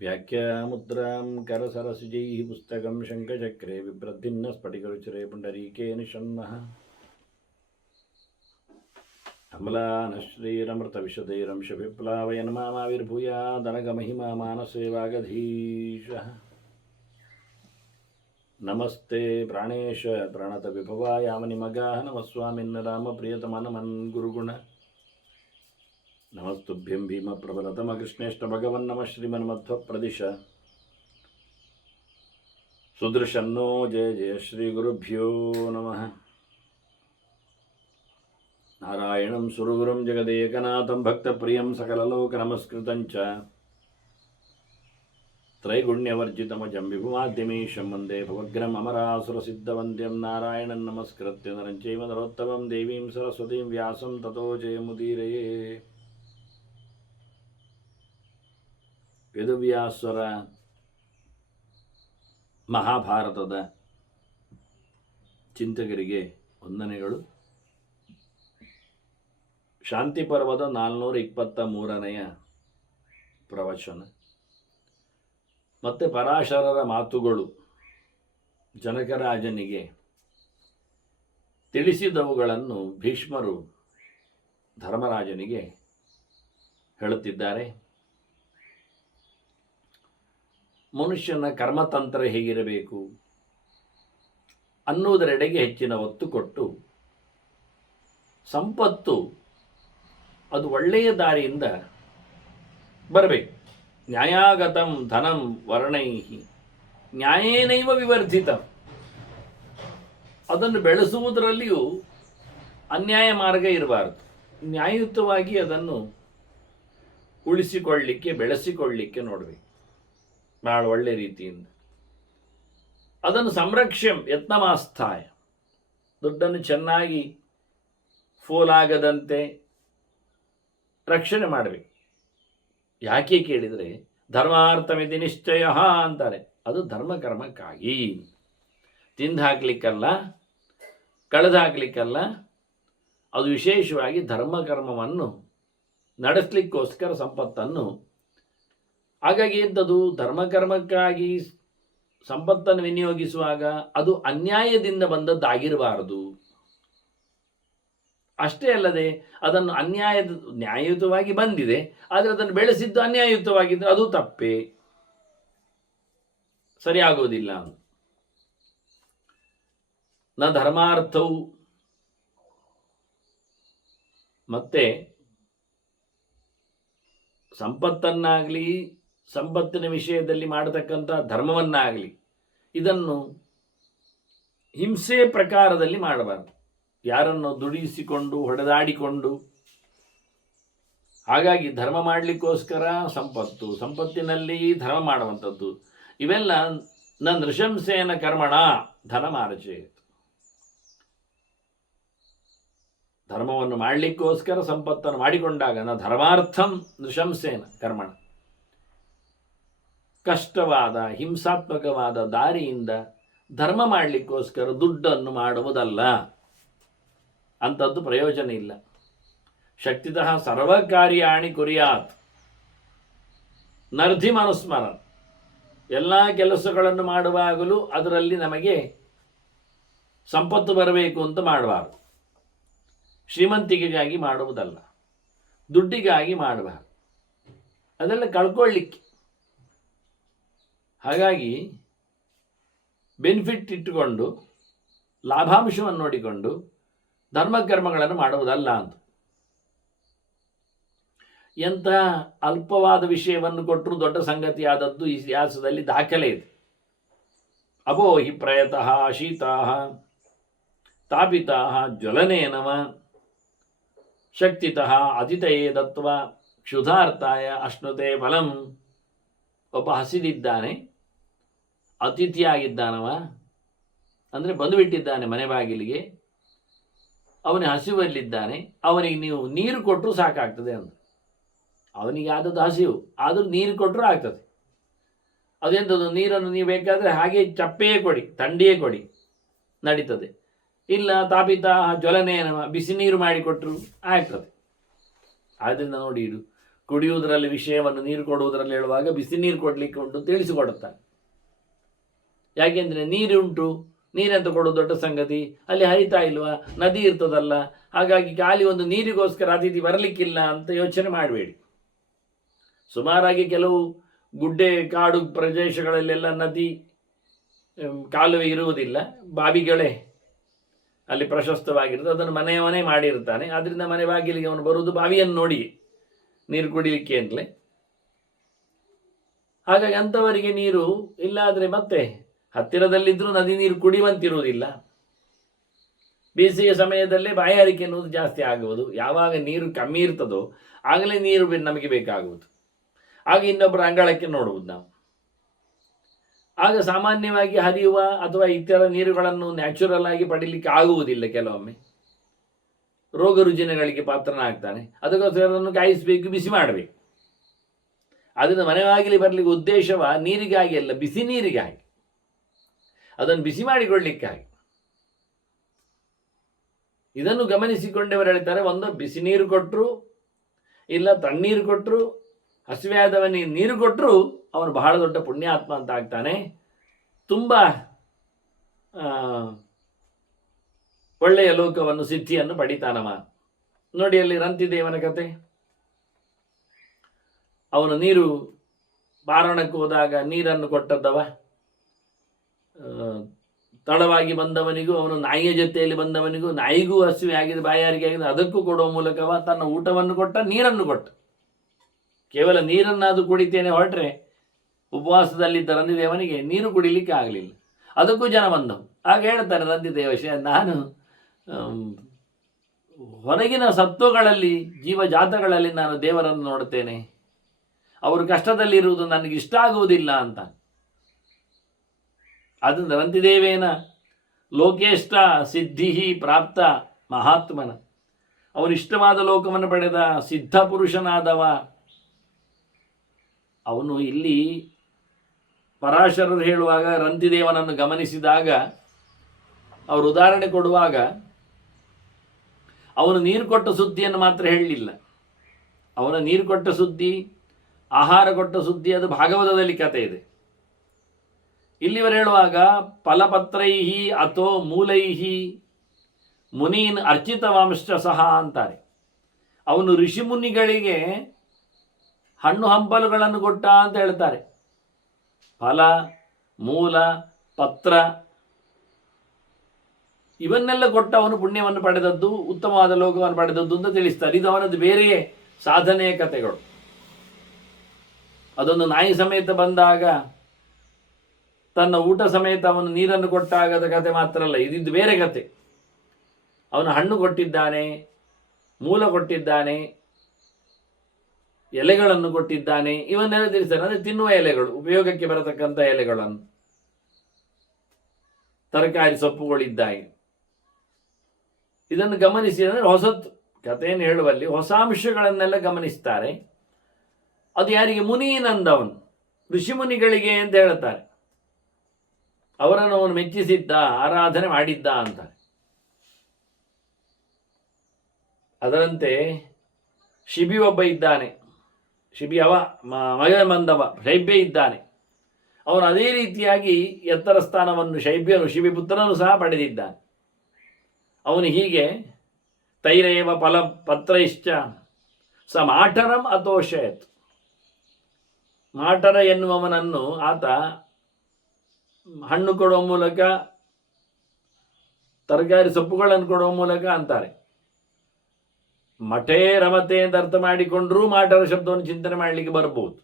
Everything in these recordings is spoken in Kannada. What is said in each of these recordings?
ವ್ಯಾಖ್ಯಾಮುದ್ರಾಂ ಕರಸರಸಿಜೈಃ ಪುಸ್ತಕಂ ಶಂಖಚಕ್ರೆ ಬಿಭ್ರದ್ಭಿನ್ನ ಸ್ಫಟಿಕರುಚಿರೆ ಪುಂಡರೀಕೆ ನಿಷಣ್ಣಃ ಅಮಲಾನಶ್ರೀರಮೃತವಿಶದೈರಂಶವಿಪ್ಲಾವಯನ್ ಮಾಮಾವಿರ್ಭೂಯಾದನಗಮಹಿಮಾ ಮಾನಸೇ ವಾಗಧೀಶಃ ನಮಸ್ತೆ ಪ್ರಾಣೇಶ ಪ್ರಣತ ವಿಭವಾಯಾಮನಿಮಗಾಃ ನಮಸ್ವಾಮಿನ್ನ ರಾಮ ಪ್ರಿಯತಮನಮನ್ ಗುರುಗುಣ ನಮಸ್ತುಭ್ಯಂ ಭೀಮ ಪ್ರಬಲತಮ ಕೃಷ್ಣೇಷ್ಟ ಭಗವನ್ ನಮ ಶ್ರೀಮನ್ಮಧ್ವ ಪ್ರದಿಶ ಸುದೃಶನ್ನೋ ಜಯ ಜಯ ಶ್ರೀ ಗುರುಭ್ಯೋ ನಮಃ. ನಾರಾಯಣಂ ಸುರಗುರುಂ ಜಗದೇಕನಾಥಂ ಭಕ್ತಪ್ರಿಯಂ ಸಕಲಲೋಕ ನಮಸ್ಕೃತಂಚ ತ್ರೈಗುಣ್ಯವರ್ಜಿತಮಜಂ ವಿಭುಮಾದ್ಯಮೀಶಂ ವಂದೇ ಭವಗ್ರಂ ಅಮರಾಸುರಸಿದ್ಧವಂದ್ಯಂ ನಾರಾಯಣಂ ನಮಸ್ಕೃತ್ಯ ನರಂ ಚೈವ ನರೋತ್ತಮಂ ದೇವೀಂ ಸರಸ್ವತೀಂ ವ್ಯಾಸಂ ತತೋ ಜಯಮುದೀರಯೇ. ವೇದವ್ಯಾಸರ ಮಹಾಭಾರತದ ಚಿಂತಕರಿಗೆ ವಂದನೆಗಳು. ಶಾಂತಿ ಪರ್ವದ 423ನೆಯ ಪ್ರವಚನ ಮತ್ತು ಪರಾಶರರ ಮಾತುಗಳು ಜನಕರಾಜನಿಗೆ ತಿಳಿಸಿದವುಗಳನ್ನು ಭೀಷ್ಮರು ಧರ್ಮರಾಜನಿಗೆ ಹೇಳುತ್ತಿದ್ದಾರೆ. ಮನುಷ್ಯನ ಕರ್ಮತಂತ್ರ ಹೇಗಿರಬೇಕು ಅನ್ನುವುದರೆಡೆಗೆ ಹೆಚ್ಚಿನ ಒತ್ತು ಕೊಟ್ಟು, ಸಂಪತ್ತು ಅದು ಒಳ್ಳೆಯ ದಾರಿಯಿಂದ ಬರಬೇಕು. ನ್ಯಾಯಾಗತಂ ಧನಂ ವರ್ಣೈ ನ್ಯಾಯೇನೈವ ವಿವರ್ಧಿತ, ಅದನ್ನು ಬೆಳೆಸುವುದರಲ್ಲಿಯೂ ಅನ್ಯಾಯ ಮಾರ್ಗ ಇರಬಾರದು. ನ್ಯಾಯಯುತವಾಗಿ ಅದನ್ನು ಉಳಿಸಿಕೊಳ್ಳಲಿಕ್ಕೆ ಬೆಳೆಸಿಕೊಳ್ಳಲಿಕ್ಕೆ ನೋಡಬೇಕು. ಭಾಳ ಒಳ್ಳೆ ರೀತಿಯಿಂದ ಅದನ್ನು ಸಂರಕ್ಷ್ಯಂ ಯತ್ನಮಾಸ್ಥಾಯ, ದುಡ್ಡನ್ನು ಚೆನ್ನಾಗಿ ಫೋಲಾಗದಂತೆ ರಕ್ಷಣೆ ಮಾಡಬೇಕು. ಯಾಕೆ ಕೇಳಿದರೆ ಧರ್ಮಾರ್ಥಮಿತಿ ನಿಶ್ಚಯ ಅಂತಾರೆ. ಅದು ಧರ್ಮಕರ್ಮಕ್ಕಾಗಿ, ತಿಂದು ಹಾಕಲಿಕ್ಕಲ್ಲ, ಕಳೆದು ಹಾಕಲಿಕ್ಕಲ್ಲ. ಅದು ವಿಶೇಷವಾಗಿ ಧರ್ಮಕರ್ಮವನ್ನು ನಡೆಸಲಿಕ್ಕೋಸ್ಕರ ಸಂಪತ್ತನ್ನು. ಹಾಗಾಗಿ ಎಂಥದ್ದು, ಧರ್ಮಕರ್ಮಕ್ಕಾಗಿ ಸಂಪತ್ತನ್ನು ವಿನಿಯೋಗಿಸುವಾಗ ಅದು ಅನ್ಯಾಯದಿಂದ ಬಂದದ್ದಾಗಿರಬಾರದು. ಅಷ್ಟೇ ಅಲ್ಲದೆ ಅದನ್ನು ನ್ಯಾಯಯುತವಾಗಿ ಬಂದಿದೆ, ಆದರೆ ಅದನ್ನು ಬೆಳೆಸಿದ್ದು ಅನ್ಯಾಯಯುತವಾಗಿದ್ದರೆ ಅದು ತಪ್ಪೇ, ಸರಿಯಾಗುವುದಿಲ್ಲ. ನ ಧರ್ಮಾರ್ಥವು ಮತ್ತೆ ಸಂಪತ್ತನ್ನಾಗಲಿ ಸಂಪತ್ತಿನ ವಿಷಯದಲ್ಲಿ ಮಾಡತಕ್ಕಂಥ ಧರ್ಮವನ್ನಾಗಲಿ ಇದನ್ನು ಹಿಂಸೆ ಪ್ರಕಾರದಲ್ಲಿ ಮಾಡಬಾರದು. ಯಾರನ್ನು ದುಡಿಸಿಕೊಂಡು ಹೊಡೆದಾಡಿಕೊಂಡು, ಹಾಗಾಗಿ ಧರ್ಮ ಮಾಡಲಿಕ್ಕೋಸ್ಕರ ಸಂಪತ್ತು, ಸಂಪತ್ತಿನಲ್ಲಿ ಧರ್ಮ ಮಾಡುವಂಥದ್ದು, ಇವೆಲ್ಲ ನ ನೃಶಂಸೇನ ಕರ್ಮಣ ಧನ ಮಾರಚೇತ್. ಧರ್ಮವನ್ನು ಮಾಡಲಿಕ್ಕೋಸ್ಕರ ಸಂಪತ್ತನ್ನು ಮಾಡಿಕೊಂಡಾಗ ನ ಧರ್ಮಾರ್ಥಂ ನೃಶಂಸೇನ ಕರ್ಮಣ, ಕಷ್ಟವಾದ ಹಿಂಸಾತ್ಮಕವಾದ ದಾರಿಯಿಂದ ಧರ್ಮ ಮಾಡಲಿಕ್ಕೋಸ್ಕರ ದುಡ್ಡನ್ನು ಮಾಡುವುದಲ್ಲ. ಅಂಥದ್ದು ಪ್ರಯೋಜನ ಇಲ್ಲ. ಶಕ್ತಿತಃ ಸರ್ವಕಾರ್ಯಾಣಿ ಕುರ್ಯಾತ್ ನರ್ಧಿ ಮನುಸ್ಮರನ್, ಎಲ್ಲ ಕೆಲಸಗಳನ್ನು ಮಾಡುವಾಗಲೂ ಅದರಲ್ಲಿ ನಮಗೆ ಸಂಪತ್ತು ಬರಬೇಕು ಅಂತ ಮಾಡಬಾರದು. ಶ್ರೀಮಂತಿಕೆಗಾಗಿ ಮಾಡುವುದಲ್ಲ, ದುಡ್ಡಿಗಾಗಿ ಮಾಡಬಾರದು, ಅದೆಲ್ಲ ಕಳ್ಕೊಳ್ಳಿಕ್ಕೆ. ಹಾಗಾಗಿ ಬೆನಿಫಿಟ್ ಇಟ್ಟುಕೊಂಡು ಲಾಭಾಂಶವನ್ನು ನೋಡಿಕೊಂಡು ಧರ್ಮಕರ್ಮಗಳನ್ನು ಮಾಡುವುದಲ್ಲ ಅಂತ. ಎಂಥ ಅಲ್ಪವಾದ ವಿಷಯವನ್ನು ಕೊಟ್ಟರು ದೊಡ್ಡ ಸಂಗತಿಯಾದದ್ದು ಇತಿಹಾಸದಲ್ಲಿ ದಾಖಲೆ ಇದೆ. ಅಭೋ ಹಿ ಪ್ರಯತಃ ಶೀತಾಃ ತಾಪಿತಾಃ ಜ್ವಲನೇನವ ಶಕ್ತಿತಃ ಅತಿಥಯೇ ದತ್ವ ಕ್ಷುಧಾರ್ಥಾಯ ಅಶ್ನುತೆ ಫಲಂ. ಒಬ್ಬ ಹಸಿದಿದ್ದಾನೆ, ಅತಿಥಿಯಾಗಿದ್ದಾನವ, ಅಂದರೆ ಬಂದುಬಿಟ್ಟಿದ್ದಾನೆ ಮನೆ ಬಾಗಿಲಿಗೆ, ಅವನಿಗೆ ಹಸಿವಲ್ಲಿದ್ದಾನೆ, ಅವನಿಗೆ ನೀವು ನೀರು ಕೊಟ್ಟರು ಸಾಕಾಗ್ತದೆ ಅಂತ. ಅವನಿಗೆ ಆದದ್ದು ಹಸಿವು, ಆದರೂ ನೀರು ಕೊಟ್ಟರು ಆಗ್ತದೆ. ಅದೆಂಥದ್ದು, ನೀರನ್ನು ನೀವು ಬೇಕಾದರೆ ಹಾಗೆ ಚಪ್ಪೆಯೇ ಕೊಡಿ, ತಂಡಿಯೇ ಕೊಡಿ, ನಡೀತದೆ. ಇಲ್ಲ ತಾಪಿತ ಜ್ವಲನೇನ ಬಿಸಿ ನೀರು ಮಾಡಿಕೊಟ್ರು ಆಗ್ತದೆ. ಆದ್ದರಿಂದ ನೋಡಿ, ಇದು ಕುಡಿಯುವುದರಲ್ಲಿ ವಿಷಯವನ್ನು ನೀರು ಕೊಡುವುದರಲ್ಲಿ ಹೇಳುವಾಗ ಬಿಸಿ ನೀರು ಕೊಡಲಿಕ್ಕೆ ಉಂಟು ತಿಳಿಸಿಕೊಡುತ್ತಾರೆ. ಯಾಕೆಂದರೆ ನೀರುಂಟು, ನೀರೆಂತ ಕೊಡೋದು ದೊಡ್ಡ ಸಂಗತಿ, ಅಲ್ಲಿ ಹರಿತಾ ಇಲ್ವಾ, ನದಿ ಇರ್ತದಲ್ಲ, ಹಾಗಾಗಿ ಖಾಲಿ ಒಂದು ನೀರಿಗೋಸ್ಕರ ಅತಿಥಿ ಬರಲಿಕ್ಕಿಲ್ಲ ಅಂತ ಯೋಚನೆ ಮಾಡಬೇಡಿ. ಸುಮಾರಾಗಿ ಕೆಲವು ಗುಡ್ಡೆ ಕಾಡು ಪ್ರದೇಶಗಳಲ್ಲೆಲ್ಲ ನದಿ ಕಾಲುವೆ ಇರುವುದಿಲ್ಲ, ಬಾವಿಗಳೇ ಅಲ್ಲಿ ಪ್ರಶಸ್ತವಾಗಿರುತ್ತೆ. ಅದನ್ನು ಮನೆ ಮಾಡಿರ್ತಾನೆ. ಆದ್ದರಿಂದ ಮನೆ ಬಾಗಿಲಿಗೆ ಅವನು ಬರುವುದು ಬಾವಿಯನ್ನು ನೋಡಿ ನೀರು ಕುಡಿಲಿಕ್ಕೆ ಅಂತಲೇ. ಹಾಗಾಗಿ ಅಂಥವರಿಗೆ ನೀರು ಇಲ್ಲಾದರೆ ಮತ್ತೆ ಹತ್ತಿರದಲ್ಲಿದ್ದರೂ ನದಿ ನೀರು ಕುಡಿಯುವಂತಿರುವುದಿಲ್ಲ. ಬೇಸಿಗೆ ಸಮಯದಲ್ಲೇ ಬಾಯಾರಿಕೆ ಎನ್ನುವುದು ಜಾಸ್ತಿ ಆಗುವುದು. ಯಾವಾಗ ನೀರು ಕಮ್ಮಿ ಇರ್ತದೋ ಆಗಲೇ ನೀರು ನಮಗೆ ಬೇಕಾಗುವುದು. ಆಗ ಇನ್ನೊಬ್ಬರ ಅಂಗಳಕ್ಕೆ ನೋಡುವುದು ನಾವು. ಆಗ ಸಾಮಾನ್ಯವಾಗಿ ಹರಿಯುವ ಅಥವಾ ಇತರ ನೀರುಗಳನ್ನು ನ್ಯಾಚುರಲ್ ಆಗಿ ಪಡೀಲಿಕ್ಕೆ ಆಗುವುದಿಲ್ಲ. ಕೆಲವೊಮ್ಮೆ ರೋಗ ರುಜಿನಗಳಿಗೆ ಪಾತ್ರನಾಗ್ತಾನೆ. ಅದಕ್ಕೋಸ್ಕರ ಅದನ್ನು ಕಾಯಿಸಬೇಕು, ಬಿಸಿ ಮಾಡಬೇಕು. ಅದನ್ನು ಮನೆ ಬಾಗಿಲಿಗೆ ಬರಲಿಕ್ಕೆ ಉದ್ದೇಶವ ನೀರಿಗಾಗಿ ಅಲ್ಲ, ಬಿಸಿ ನೀರಿಗಾಗಿ, ಅದನ್ನು ಬಿಸಿ ಮಾಡಿಕೊಳ್ಳಿಕ್ಕಾಗಿ. ಇದನ್ನು ಗಮನಿಸಿಕೊಂಡವರು ಹೇಳ್ತಾರೆ, ಒಂದು ಬಿಸಿ ನೀರು ಕೊಟ್ಟರು ಇಲ್ಲ ತಣ್ಣೀರು ಕೊಟ್ಟರು, ಹಸಿವೆ ಆದವನಿಗೆ ನೀರು ಕೊಟ್ಟರು ಅವನು ಬಹಳ ದೊಡ್ಡ ಪುಣ್ಯಾತ್ಮ ಅಂತ ಆಗ್ತಾನೆ. ತುಂಬ ಒಳ್ಳೆಯ ಲೋಕವನ್ನು ಸಿದ್ಧಿಯನ್ನು ಪಡಿತಾನವ. ನೋಡಿ ಅಲ್ಲಿ ರಂತಿದೇವನ ಕತೆ. ಅವನು ನೀರು ಬಾರಣಕ್ಕೆ ಹೋದಾಗ ನೀರನ್ನು ಕೊಟ್ಟದ್ದವ. ತಡವಾಗಿ ಬಂದವನಿಗೂ ಅವನು ನಾಯಿಯ ಜೊತೆಯಲ್ಲಿ ಬಂದವನಿಗೂ, ನಾಯಿಗೂ ಹಸಿವೆ ಆಗಿದೆ, ಬಾಯಾರಿಕೆ ಆಗಿದೆ, ಅದಕ್ಕೂ ಕೊಡುವ ಮೂಲಕವ ತನ್ನ ಊಟವನ್ನು ಕೊಟ್ಟ, ನೀರನ್ನು ಕೊಟ್ಟ. ಕೇವಲ ನೀರನ್ನಾದರೂ ಕುಡಿತೇನೆ ಹೊರಟ್ರೆ ಉಪವಾಸದಲ್ಲಿದ್ದ ರಂತಿದೇವನಿಗೆ ನೀರು ಕುಡಿಲಿಕ್ಕೆ ಆಗಲಿಲ್ಲ. ಅದಕ್ಕೂ ಜನ ಬಂದವು. ಆಗ ಹೇಳ್ತಾರೆ ರಂತಿದೇವ, ನಾನು ಹೊರಗಿನ ಸತ್ವಗಳಲ್ಲಿ, ಜೀವಜಾತಗಳಲ್ಲಿ ನಾನು ದೇವರನ್ನು ನೋಡುತ್ತೇನೆ, ಅವರು ಕಷ್ಟದಲ್ಲಿರುವುದು ನನಗೆ ಇಷ್ಟ ಆಗುವುದಿಲ್ಲ ಅಂತ. ಅದರಿಂದ ರಂತಿದೇವೇನ ಲೋಕೇಷ್ಟ ಸಿದ್ಧಿ ಪ್ರಾಪ್ತ ಮಹಾತ್ಮನ, ಅವನು ಇಷ್ಟವಾದ ಲೋಕವನ್ನು ಪಡೆದ ಸಿದ್ಧ ಪುರುಷನಾದವ. ಅವನು ಇಲ್ಲಿ ಪರಾಶರರು ಹೇಳುವಾಗ ರಂತಿದೇವನನ್ನು ಗಮನಿಸಿದಾಗ ಅವರು ಉದಾಹರಣೆ ಕೊಡುವಾಗ ಅವನು ನೀರು ಕೊಟ್ಟ ಸುದ್ದಿಯನ್ನು ಮಾತ್ರ ಹೇಳಲಿಲ್ಲ. ಅವನ ನೀರು ಕೊಟ್ಟ ಸುದ್ದಿ, ಆಹಾರ ಕೊಟ್ಟ ಸುದ್ದಿ ಅದು ಭಾಗವತದಲ್ಲಿ ಕಥೆ ಇದೆ. ಇಲ್ಲಿವರು ಹೇಳುವಾಗ ಫಲಪತ್ರೈಹಿ ಅಥೋ ಮೂಲೈಹಿ ಮುನೀನ್ ಅರ್ಚಿತವಾಂಶ ಸಹ ಅಂತಾರೆ. ಅವನು ಋಷಿಮುನಿಗಳಿಗೆ ಹಣ್ಣು ಹಂಪಲುಗಳನ್ನು ಕೊಟ್ಟ ಅಂತ ಹೇಳ್ತಾರೆ. ಫಲ, ಮೂಲ, ಪತ್ರ ಇವನ್ನೆಲ್ಲ ಕೊಟ್ಟ ಅವನು ಪುಣ್ಯವನ್ನು ಪಡೆದದ್ದು, ಉತ್ತಮವಾದ ಲೋಕವನ್ನು ಪಡೆದದ್ದು ಅಂತ ತಿಳಿಸ್ತಾರೆ. ಇದು ಅವನದ್ದು ಬೇರೆಯೇ ಸಾಧನೆಯ ಕಥೆಗಳು. ಅದೊಂದು ನಾಯಿ ಸಮೇತ ಬಂದಾಗ ತನ್ನ ಊಟ ಸಮೇತ ಅವನು ನೀರನ್ನು ಕೊಟ್ಟಾಗದ ಕತೆ ಮಾತ್ರ ಅಲ್ಲ, ಇದಿದ್ದು ಬೇರೆ ಕತೆ. ಅವನು ಹಣ್ಣು ಕೊಟ್ಟಿದ್ದಾನೆ, ಮೂಲ ಕೊಟ್ಟಿದ್ದಾನೆ, ಎಲೆಗಳನ್ನು ಕೊಟ್ಟಿದ್ದಾನೆ, ಇವನ್ನೆಲ್ಲ ತಿಳಿಸ್ತಾನೆ. ಅಂದರೆ ತಿನ್ನುವ ಎಲೆಗಳು, ಉಪಯೋಗಕ್ಕೆ ಬರತಕ್ಕಂಥ ಎಲೆಗಳನ್ನು, ತರಕಾರಿ ಸೊಪ್ಪುಗಳಿದ್ದಾಗೆ. ಇದನ್ನು ಗಮನಿಸಿ ಅಂದರೆ ಹೊಸತು ಕಥೆಯನ್ನು ಹೇಳುವಲ್ಲಿ ಹೊಸ ಅಂಶಗಳನ್ನೆಲ್ಲ ಗಮನಿಸ್ತಾರೆ. ಅದು ಯಾರಿಗೆ? ಮುನೀನಂದವನು, ಋಷಿಮುನಿಗಳಿಗೆ ಅಂತ ಹೇಳ್ತಾರೆ. ಅವರನ್ನು ಅವನು ಮೆಚ್ಚಿಸಿದ್ದ, ಆರಾಧನೆ ಮಾಡಿದ್ದ ಅಂತಾರೆ. ಅದರಂತೆ ಶಿಬಿ ಒಬ್ಬ ಇದ್ದಾನೆ, ಶಿಬಿ ಅವ ಮಗ ಬಂದವ ಶೈಬ್ಯ ಇದ್ದಾನೆ. ಅವನು ಅದೇ ರೀತಿಯಾಗಿ ಎತ್ತರ ಸ್ಥಾನವನ್ನು ಶೈಬ್ಯನು ಶಿಬಿ ಪುತ್ರನೂ ಸಹ ಪಡೆದಿದ್ದಾನೆ. ಅವನು ಹೀಗೆ ತೈರೇವ ಫಲ ಪತ್ರೈಶ್ಚ ಸ ಮಾಠರಂ ಅಥೋಷಯತ್. ಮಾಠರ ಎನ್ನುವವನನ್ನು ಆತ ಹಣ್ಣು ಕೊಡುವ ಮೂಲಕ, ತರಕಾರಿ ಸೊಪ್ಪುಗಳನ್ನು ಕೊಡುವ ಮೂಲಕ ಅಂತಾರೆ. ಮಠೇ ರಮತೆ ಅಂತ ಅರ್ಥ ಮಾಡಿಕೊಂಡ್ರೂ ಮಾಠರ ಶಬ್ದವನ್ನು ಚಿಂತನೆ ಮಾಡಲಿಕ್ಕೆ ಬರಬಹುದು.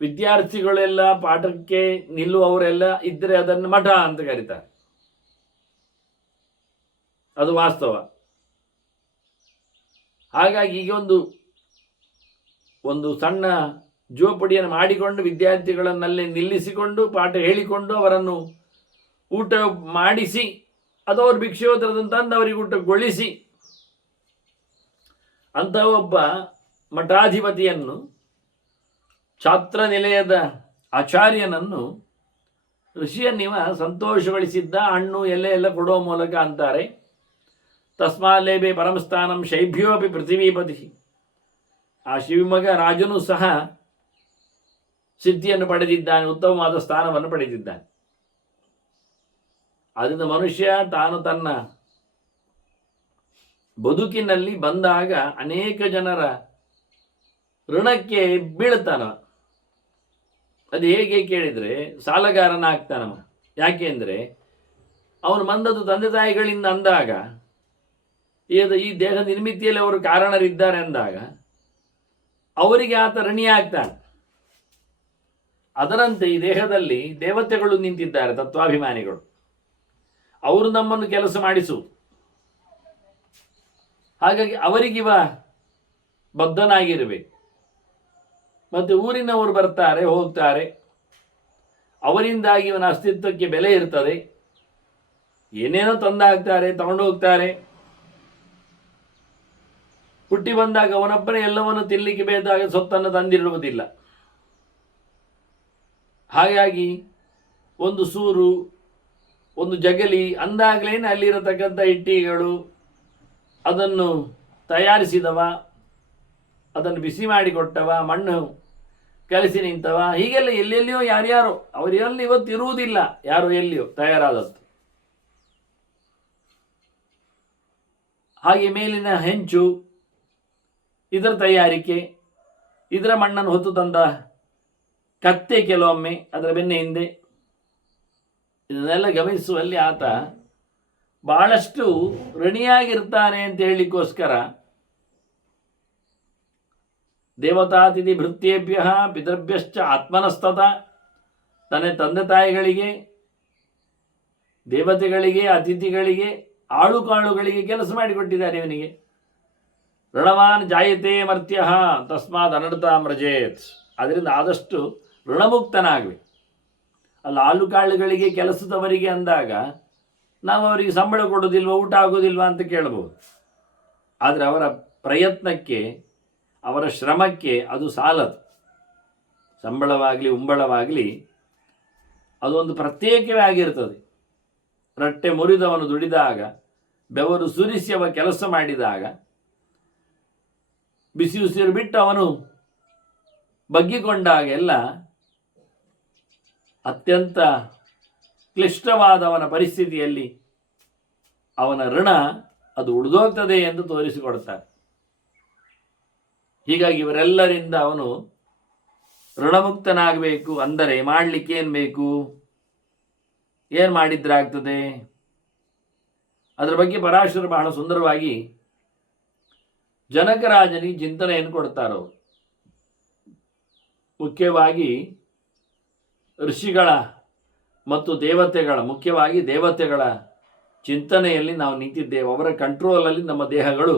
ವಿದ್ಯಾರ್ಥಿಗಳೆಲ್ಲ ಪಾಠಕ್ಕೆ ನಿಲ್ಲುವವರೆಲ್ಲ ಇದ್ದರೆ ಅದನ್ನು ಮಠ ಅಂತ ಕರೀತಾರೆ. ಅದು ವಾಸ್ತವ. ಹಾಗಾಗಿ ಈಗ ಒಂದು ಸಣ್ಣ ಜೋಪಡಿಯನ್ನು ಮಾಡಿಕೊಂಡು ವಿದ್ಯಾರ್ಥಿಗಳನ್ನಲ್ಲೇ ನಿಲ್ಲಿಸಿಕೊಂಡು ಪಾಠ ಹೇಳಿಕೊಂಡು ಅವರನ್ನು ಊಟ ಮಾಡಿಸಿ, ಅದು ಅವರು ಭಿಕ್ಷೋತ್ತರದನ್ನು ತಂದು ಅವರಿಗೆ ಊಟಗೊಳಿಸಿ, ಅಂತಹ ಒಬ್ಬ ಮಠಾಧಿಪತಿಯನ್ನು, ಛಾತ್ರ ನಿಲಯದ ಆಚಾರ್ಯನನ್ನು ಋಷಿಯನ್ನಿವ ಸಂತೋಷಗೊಳಿಸಿದ್ದ. ಹಣ್ಣು ಎಲೆ ಎಲ್ಲ ಕೊಡುವ ಮೂಲಕ ಅಂತಾರೆ, ತಸ್ಮಾಲೇಬೆ ಪರಮಸ್ಥಾನಂ ಶೈಭ್ಯೋಪಿ ಪೃಥ್ವೀಪತಿ. ಆ ಶಿವಮೊಗ್ಗ ರಾಜನು ಸಹ ಸಿದ್ಧಿಯನ್ನು ಪಡೆದಿದ್ದಾನೆ, ಉತ್ತಮವಾದ ಸ್ಥಾನವನ್ನು ಪಡೆದಿದ್ದಾನೆ. ಆದ್ದರಿಂದ ಮನುಷ್ಯ ತಾನು ತನ್ನ ಬದುಕಿನಲ್ಲಿ ಬಂದಾಗ ಅನೇಕ ಜನರ ಋಣಕ್ಕೆ ಬೀಳ್ತಾನ. ಅದು ಹೇಗೆ ಕೇಳಿದರೆ ಸಾಲಗಾರನಾಗ್ತಾನವ. ಯಾಕೆಂದರೆ ಅವನು ಬಂದದ್ದು ತಂದೆ ತಾಯಿಗಳಿಂದ ಅಂದಾಗ, ಈ ದೇಹ ನಿರ್ಮಿತಿಯಲ್ಲಿ ಅವರು ಕಾರಣರಿದ್ದಾರೆ ಅಂದಾಗ ಅವರಿಗೆ ಆತ ಋಣಿಯಾಗ್ತಾನೆ. ಅದರಂತೆ ಈ ದೇಹದಲ್ಲಿ ದೇವತೆಗಳು ನಿಂತಿದ್ದಾರೆ, ತತ್ವಾಭಿಮಾನಿಗಳು. ಅವರು ನಮ್ಮನ್ನು ಕೆಲಸ ಮಾಡಿಸು. ಹಾಗಾಗಿ ಅವರಿಗಿವ ಬದ್ಧನಾಗಿರಬೇಕು. ಮತ್ತು ಊರಿನವರು ಬರ್ತಾರೆ ಹೋಗ್ತಾರೆ, ಅವರಿಂದಾಗಿ ಇವನ ಅಸ್ತಿತ್ವಕ್ಕೆ ಬೆಲೆ ಇರ್ತದೆ. ಏನೇನೋ ತಂದಾಗ್ತಾರೆ, ತಗೊಂಡು ಹೋಗ್ತಾರೆ. ಹುಟ್ಟಿ ಬಂದಾಗ ಅವನೊಬ್ಬನೇ ಎಲ್ಲವನ್ನು ತಿನ್ನಲಿಕ್ಕೆ ಬೇಕಾದ ಸೊತ್ತನ್ನು ತಂದಿರುವುದಿಲ್ಲ. ಹಾಗಾಗಿ ಒಂದು ಸೂರು, ಒಂದು ಜಗಲಿ ಅಂದಾಗಲೇನೆ ಅಲ್ಲಿರತಕ್ಕಂಥ ಇಟ್ಟಿಗೆಗಳು, ಅದನ್ನು ತಯಾರಿಸಿದವ, ಅದನ್ನು ಬಿಸಿ ಮಾಡಿಕೊಟ್ಟವ, ಮಣ್ಣು ಕಲಸಿ ನಿಂತವ, ಹೀಗೆಲ್ಲ ಎಲ್ಲೆಲ್ಲಿಯೋ ಯಾರ್ಯಾರೋ ಅವರೆಲ್ಲಿ ಇವತ್ತು ಇರುವುದಿಲ್ಲ, ಯಾರು ಎಲ್ಲಿಯೋ ತಯಾರಾದದ್ದು. ಹಾಗೆ ಮೇಲಿನ ಹೆಂಚು, ಇದರ ತಯಾರಿಕೆ, ಇದರ ಮಣ್ಣನ್ನು ಹೊತ್ತು ತಂದ ಕತ್ತೆ ಕೆಲವೊಮ್ಮೆ ಅದರ ಬೆನ್ನೆ ಹಿಂದೆ, ಇದನ್ನೆಲ್ಲ ಗಮನಿಸುವಲ್ಲಿ ಆತ ಬಹಳಷ್ಟು ಋಣಿಯಾಗಿರ್ತಾನೆ ಅಂತ ಹೇಳಲಿಕ್ಕೋಸ್ಕರ ದೇವತಾತಿಥಿ ಭೃತ್ಯೇಭ್ಯ ಪಿತೃಭ್ಯಶ್ಚ ಆತ್ಮನಸ್ತತ, ತನ್ನ ತಂದೆ ತಾಯಿಗಳಿಗೆ, ದೇವತೆಗಳಿಗೆ, ಅತಿಥಿಗಳಿಗೆ, ಆಳುಕಾಳುಗಳಿಗೆ ಕೆಲಸ ಮಾಡಿಕೊಟ್ಟಿದ್ದಾರೆ ಇವನಿಗೆ. ಋಣವಾನ್ ಜಾಯತೆ ಮರ್ತ್ಯ ತಸ್ಮಾತ್ ಅನರ್ಥಾಮ್ರಜೇತ್. ಅದರಿಂದ ಆದಷ್ಟು ಋಣಮುಕ್ತನಾಗಬೇಕು. ಅಲ್ಲಿ ಆಳುಕಾಳುಗಳಿಗೆ, ಕೆಲಸದವರಿಗೆ ಅಂದಾಗ ನಾವು ಅವರಿಗೆ ಸಂಬಳ ಕೊಡೋದಿಲ್ವ, ಊಟ ಆಗೋದಿಲ್ವ ಅಂತ ಕೇಳಬಹುದು. ಆದರೆ ಅವರ ಪ್ರಯತ್ನಕ್ಕೆ, ಅವರ ಶ್ರಮಕ್ಕೆ ಅದು ಸಾಲದು. ಸಂಬಳವಾಗಲಿ ಉಂಬಳವಾಗಲಿ ಅದೊಂದು ಪ್ರತ್ಯೇಕವೇ ಆಗಿರ್ತದೆ. ರಟ್ಟೆ ಮುರಿದವನು ದುಡಿದಾಗ, ಬೆವರು ಸುರಿಸಿ ಅವ ಕೆಲಸ ಮಾಡಿದಾಗ, ಬಿಸಿ ಉಸಿರು ಬಿಟ್ಟು ಅವನು ಬಗ್ಗಿಕೊಂಡಾಗೆಲ್ಲ ಅತ್ಯಂತ ಕ್ಲಿಷ್ಟವಾದವನ ಪರಿಸ್ಥಿತಿಯಲ್ಲಿ ಅವನ ಋಣ ಅದು ಉಳಿದೋಗ್ತದೆ ಎಂದು ತೋರಿಸಿಕೊಡ್ತಾರೆ. ಹೀಗಾಗಿ ಇವರೆಲ್ಲರಿಂದ ಅವನು ಋಣಮುಕ್ತನಾಗಬೇಕು. ಅಂದರೆ ಮಾಡಲಿಕ್ಕೆ ಏನು ಬೇಕು, ಏನು ಮಾಡಿದ್ರಾಗ್ತದೆ, ಅದರ ಬಗ್ಗೆ ಪರಾಶರರು ಬಹಳ ಸುಂದರವಾಗಿ ಜನಕರಾಜನಿಗೆ ಚಿಂತನೆಯನ್ನು ಕೊಡ್ತಾರೋ. ಮುಖ್ಯವಾಗಿ ಋಷಿಗಳ ಮತ್ತು ದೇವತೆಗಳ, ಮುಖ್ಯವಾಗಿ ದೇವತೆಗಳ ಚಿಂತನೆಯಲ್ಲಿ ನಾವು ನಿಂತಿದ್ದೇವೆ. ಅವರ ಕಂಟ್ರೋಲಲ್ಲಿ ನಮ್ಮ ದೇಹಗಳು,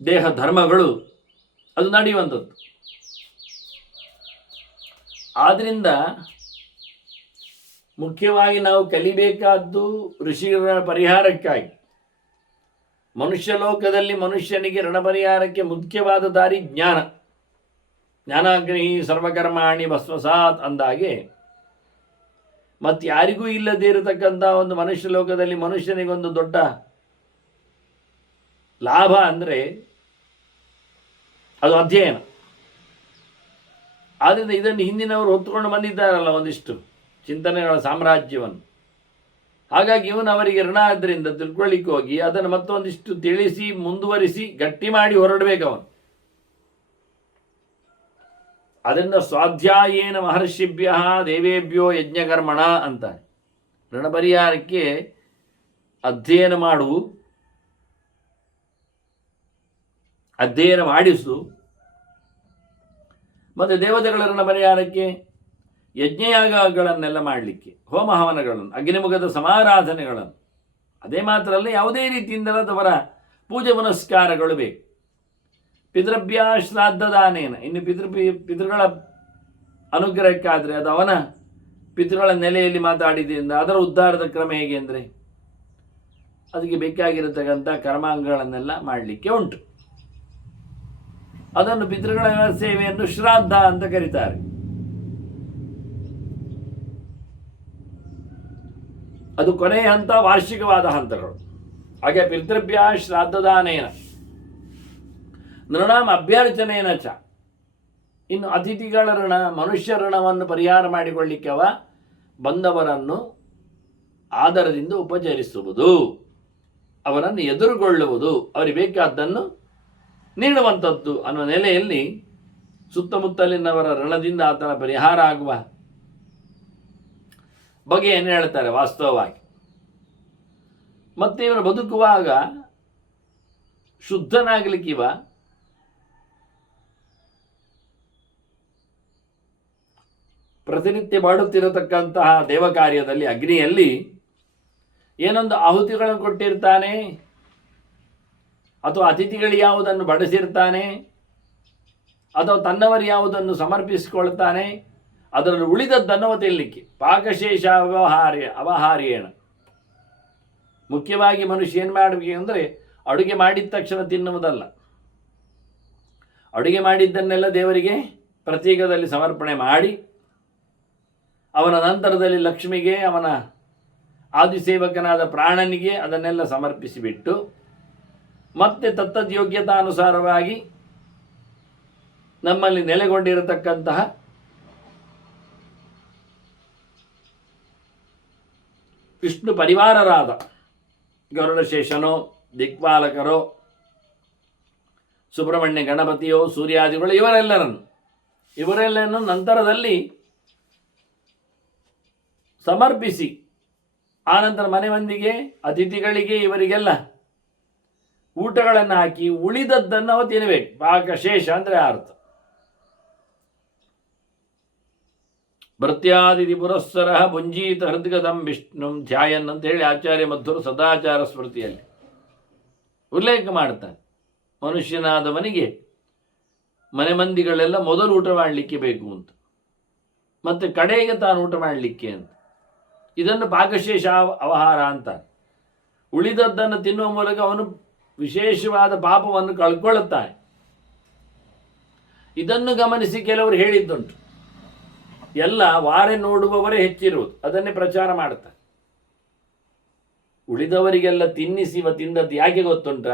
ದೇಹ ಧರ್ಮಗಳು ಅದು ನಡೆಯುವಂಥದ್ದು. ಆದ್ದರಿಂದ ಮುಖ್ಯವಾಗಿ ನಾವು ಕಲಿಬೇಕಾದ್ದು ಋಷಿಗಳ ಪರಿಹಾರಕ್ಕಾಗಿ. ಮನುಷ್ಯ ಲೋಕದಲ್ಲಿ ಮನುಷ್ಯನಿಗೆ ಋಣ ಪರಿಹಾರಕ್ಕೆ ಮುಖ್ಯವಾದ ದಾರಿ ಜ್ಞಾನ. ಜ್ಞಾನಾಗ್ನಿ ಸರ್ವಕರ್ಮಾಣಿ ಭಸ್ಮಸಾತ್ ಅಂದಾಗೆ, ಮತ್ತು ಯಾರಿಗೂ ಇಲ್ಲದೇ ಇರತಕ್ಕಂಥ ಒಂದು ಮನುಷ್ಯ ಲೋಕದಲ್ಲಿ ಮನುಷ್ಯನಿಗೊಂದು ದೊಡ್ಡ ಲಾಭ ಅಂದರೆ ಅದು ಅಧ್ಯಯನ. ಆದ್ದರಿಂದ ಇದನ್ನು ಹಿಂದಿನವರು ಹೊತ್ತುಕೊಂಡು ಬಂದಿದ್ದಾರಲ್ಲ ಒಂದಿಷ್ಟು ಚಿಂತನೆಗಳ ಸಾಮ್ರಾಜ್ಯವನ್ನು. ಹಾಗಾಗಿ ಇವನು ಅವರಿಗೆ ಋಣ ಆದ್ದರಿಂದ ತಿಳ್ಕೊಳ್ಳಿಕ್ಕೆ ಹೋಗಿ ಅದನ್ನು ಮತ್ತೊಂದಿಷ್ಟು ತಿಳಿಸಿ ಮುಂದುವರಿಸಿ ಗಟ್ಟಿ ಮಾಡಿ ಹೊರಡಬೇಕು ಅವನು. ಅದರಿಂದ ಸ್ವಾಧ್ಯಾಯೇನ ಮಹರ್ಷಿಭ್ಯ ದೇವೇಭ್ಯೋ ಯಜ್ಞಕರ್ಮಣ ಅಂತ. ಋಣ ಪರಿಹಾರಕ್ಕೆ ಅಧ್ಯಯನ ಮಾಡು, ಅಧ್ಯಯನ ಮಾಡಿಸು. ಮತ್ತು ದೇವತೆಗಳ ಋಣ ಪರಿಹಾರಕ್ಕೆ ಯಜ್ಞಯಾಗಗಳನ್ನೆಲ್ಲ ಮಾಡಲಿಕ್ಕೆ, ಹೋಮ ಹವನಗಳನ್ನು, ಅಗ್ನಿಮುಖದ ಸಮಾರಾಧನೆಗಳನ್ನು, ಅದೇ ಮಾತ್ರ ಅಲ್ಲ ಯಾವುದೇ ರೀತಿಯಿಂದಲದವರ ಪೂಜೆ ಪುನಸ್ಕಾರಗಳು ಬೇಕು. ಪಿತೃಭ್ಯ ಶ್ರಾದ್ದದಾನೇನ, ಇನ್ನು ಪಿತೃಗಳ ಅನುಗ್ರಹಕ್ಕಾದರೆ ಅದು ಅವನ ಪಿತೃಗಳ ನೆಲೆಯಲ್ಲಿ ಮಾತಾಡಿದ್ರಿಂದ ಅದರ ಉದ್ಧಾರದ ಕ್ರಮ ಹೇಗೆ ಅಂದರೆ ಅದಕ್ಕೆ ಬೇಕಾಗಿರತಕ್ಕಂಥ ಕರ್ಮಾಂಗಗಳನ್ನೆಲ್ಲ ಮಾಡಲಿಕ್ಕೆ ಉಂಟು. ಅದನ್ನು ಪಿತೃಗಳ ಸೇವೆಯನ್ನು ಶ್ರಾದ್ದ ಅಂತ ಕರೀತಾರೆ. ಅದು ಕೊನೆಯ ಹಂತ, ವಾರ್ಷಿಕವಾದ ಹಂತಗಳು. ಹಾಗೆ ಪಿತೃಭ್ಯ ಶ್ರಾದ್ದದಾನೇನ ನೃಣಾಂ ಅಭ್ಯರ್ಚನೇನ ಚ. ಇನ್ನು ಅತಿಥಿಗಳ ಋಣ, ಮನುಷ್ಯ ಋಣವನ್ನು ಪರಿಹಾರ ಮಾಡಿಕೊಳ್ಳಿಕ್ಕವ ಬಂದವರನ್ನು ಆದರದಿಂದ ಉಪಚರಿಸುವುದು, ಅವರನ್ನು ಎದುರುಗೊಳ್ಳುವುದು, ಅವರಿಗೆ ಬೇಕಾದ್ದನ್ನು ನೀಡುವಂಥದ್ದು ಅನ್ನುವ ನೆಲೆಯಲ್ಲಿ ಸುತ್ತಮುತ್ತಲಿನವರ ಋಣದಿಂದ ಆತನ ಪರಿಹಾರ ಆಗುವ ಬಗೆಯನ್ನು ಹೇಳ್ತಾರೆ ವಾಸ್ತವವಾಗಿ. ಮತ್ತೆ ಇವನು ಬದುಕುವಾಗ ಶುದ್ಧನಾಗಲಿಕ್ಕಿವ ಪ್ರತಿನಿತ್ಯ ಮಾಡುತ್ತಿರತಕ್ಕಂತಹ ದೇವ ಕಾರ್ಯದಲ್ಲಿ, ಅಗ್ನಿಯಲ್ಲಿ ಏನೊಂದು ಆಹುತಿಗಳನ್ನು ಕೊಟ್ಟಿರ್ತಾನೆ, ಅಥವಾ ಅತಿಥಿಗಳು ಯಾವುದನ್ನು ಬಡಿಸಿರ್ತಾನೆ, ಅಥವಾ ತನ್ನವರು ಯಾವುದನ್ನು ಸಮರ್ಪಿಸಿಕೊಳ್ತಾನೆ, ಅದರಲ್ಲಿ ಉಳಿದದ್ದನ್ನು ತಿನ್ನಲಿಕ್ಕೆ ಪಾಕಶೇಷ ಅವಹಾರ್ಯೇಣ. ಮುಖ್ಯವಾಗಿ ಮನುಷ್ಯ ಏನು ಮಾಡಬೇಕು ಅಂದರೆ, ಅಡುಗೆ ಮಾಡಿದ ತಕ್ಷಣ ತಿನ್ನುವುದಲ್ಲ, ಅಡುಗೆ ಮಾಡಿದ್ದನ್ನೆಲ್ಲ ದೇವರಿಗೆ ಪ್ರತೀಕದಲ್ಲಿ ಸಮರ್ಪಣೆ ಮಾಡಿ, ಅವನ ನಂತರದಲ್ಲಿ ಲಕ್ಷ್ಮಿಗೆ, ಅವನ ಆದಿಸೇವಕನಾದ ಪ್ರಾಣನಿಗೆ ಅದನ್ನೆಲ್ಲ ಸಮರ್ಪಿಸಿಬಿಟ್ಟು, ಮತ್ತೆ ತತ್ತದ್ಯೋಗ್ಯತಾನುಸಾರವಾಗಿ ನಮ್ಮಲ್ಲಿ ನೆಲೆಗೊಂಡಿರತಕ್ಕಂತಹ ವಿಷ್ಣು ಪರಿವಾರರಾದ ಗರುಡಶೇಷನೋ, ದಿಕ್ಪಾಲಕರೋ, ಸುಬ್ರಹ್ಮಣ್ಯ ಗಣಪತಿಯೋ, ಸೂರ್ಯಾದಿಗಳು, ಇವರೆಲ್ಲರನ್ನು ನಂತರದಲ್ಲಿ ಸಮರ್ಪಿಸಿ, ಆನಂತರ ಮನೆ ಮಂದಿಗೆ, ಅತಿಥಿಗಳಿಗೆ, ಇವರಿಗೆಲ್ಲ ಊಟಗಳನ್ನು ಹಾಕಿ ಉಳಿದದ್ದನ್ನು ಅವ ತಿನ್ನಬೇಕು. ಪಾಕಶೇಷ ಅಂದರೆ ಅರ್ಥ. ಭೃತ್ಯಾದಿತಿ ಪುರಸ್ಸರ ಭುಂಜೀತ ಹೃದ್ಗದಂ ವಿಷ್ಣು ಧ್ಯಾಯನ್ ಅಂತ ಹೇಳಿ ಆಚಾರ್ಯ ಮಧ್ವರು ಸದಾಚಾರ ಸ್ಮೃತಿಯಲ್ಲಿ ಉಲ್ಲೇಖ ಮಾಡ್ತಾನೆ. ಮನುಷ್ಯನಾದವನಿಗೆ ಮನೆ ಮಂದಿಗಳೆಲ್ಲ ಮೊದಲು ಊಟ ಮಾಡಲಿಕ್ಕೆ ಬೇಕು ಅಂತ, ಮತ್ತೆ ಕಡೆಗೆ ತಾನು ಊಟ ಮಾಡಲಿಕ್ಕೆ ಅಂತ. ಇದನ್ನು ಪಾಕಶೇಷ ಅವಹಾರ ಅಂತ. ಉಳಿದದ್ದನ್ನು ತಿನ್ನುವ ಮೂಲಕ ಅವನು ವಿಶೇಷವಾದ ಪಾಪವನ್ನು ಕಳ್ಕೊಳ್ಳುತ್ತಾನೆ. ಇದನ್ನು ಗಮನಿಸಿ ಕೆಲವರು ಹೇಳಿದ್ದುಂಟು, ಎಲ್ಲ ವಾರೆ ನೋಡುವವರೇ ಹೆಚ್ಚಿರುವುದು, ಅದನ್ನೇ ಪ್ರಚಾರ ಮಾಡುತ್ತಾರೆ. ಉಳಿದವರಿಗೆಲ್ಲ ತಿನ್ನಿಸಿ ತಿಂದದ್ದು ಯಾಕೆ ಗೊತ್ತುಂಟ?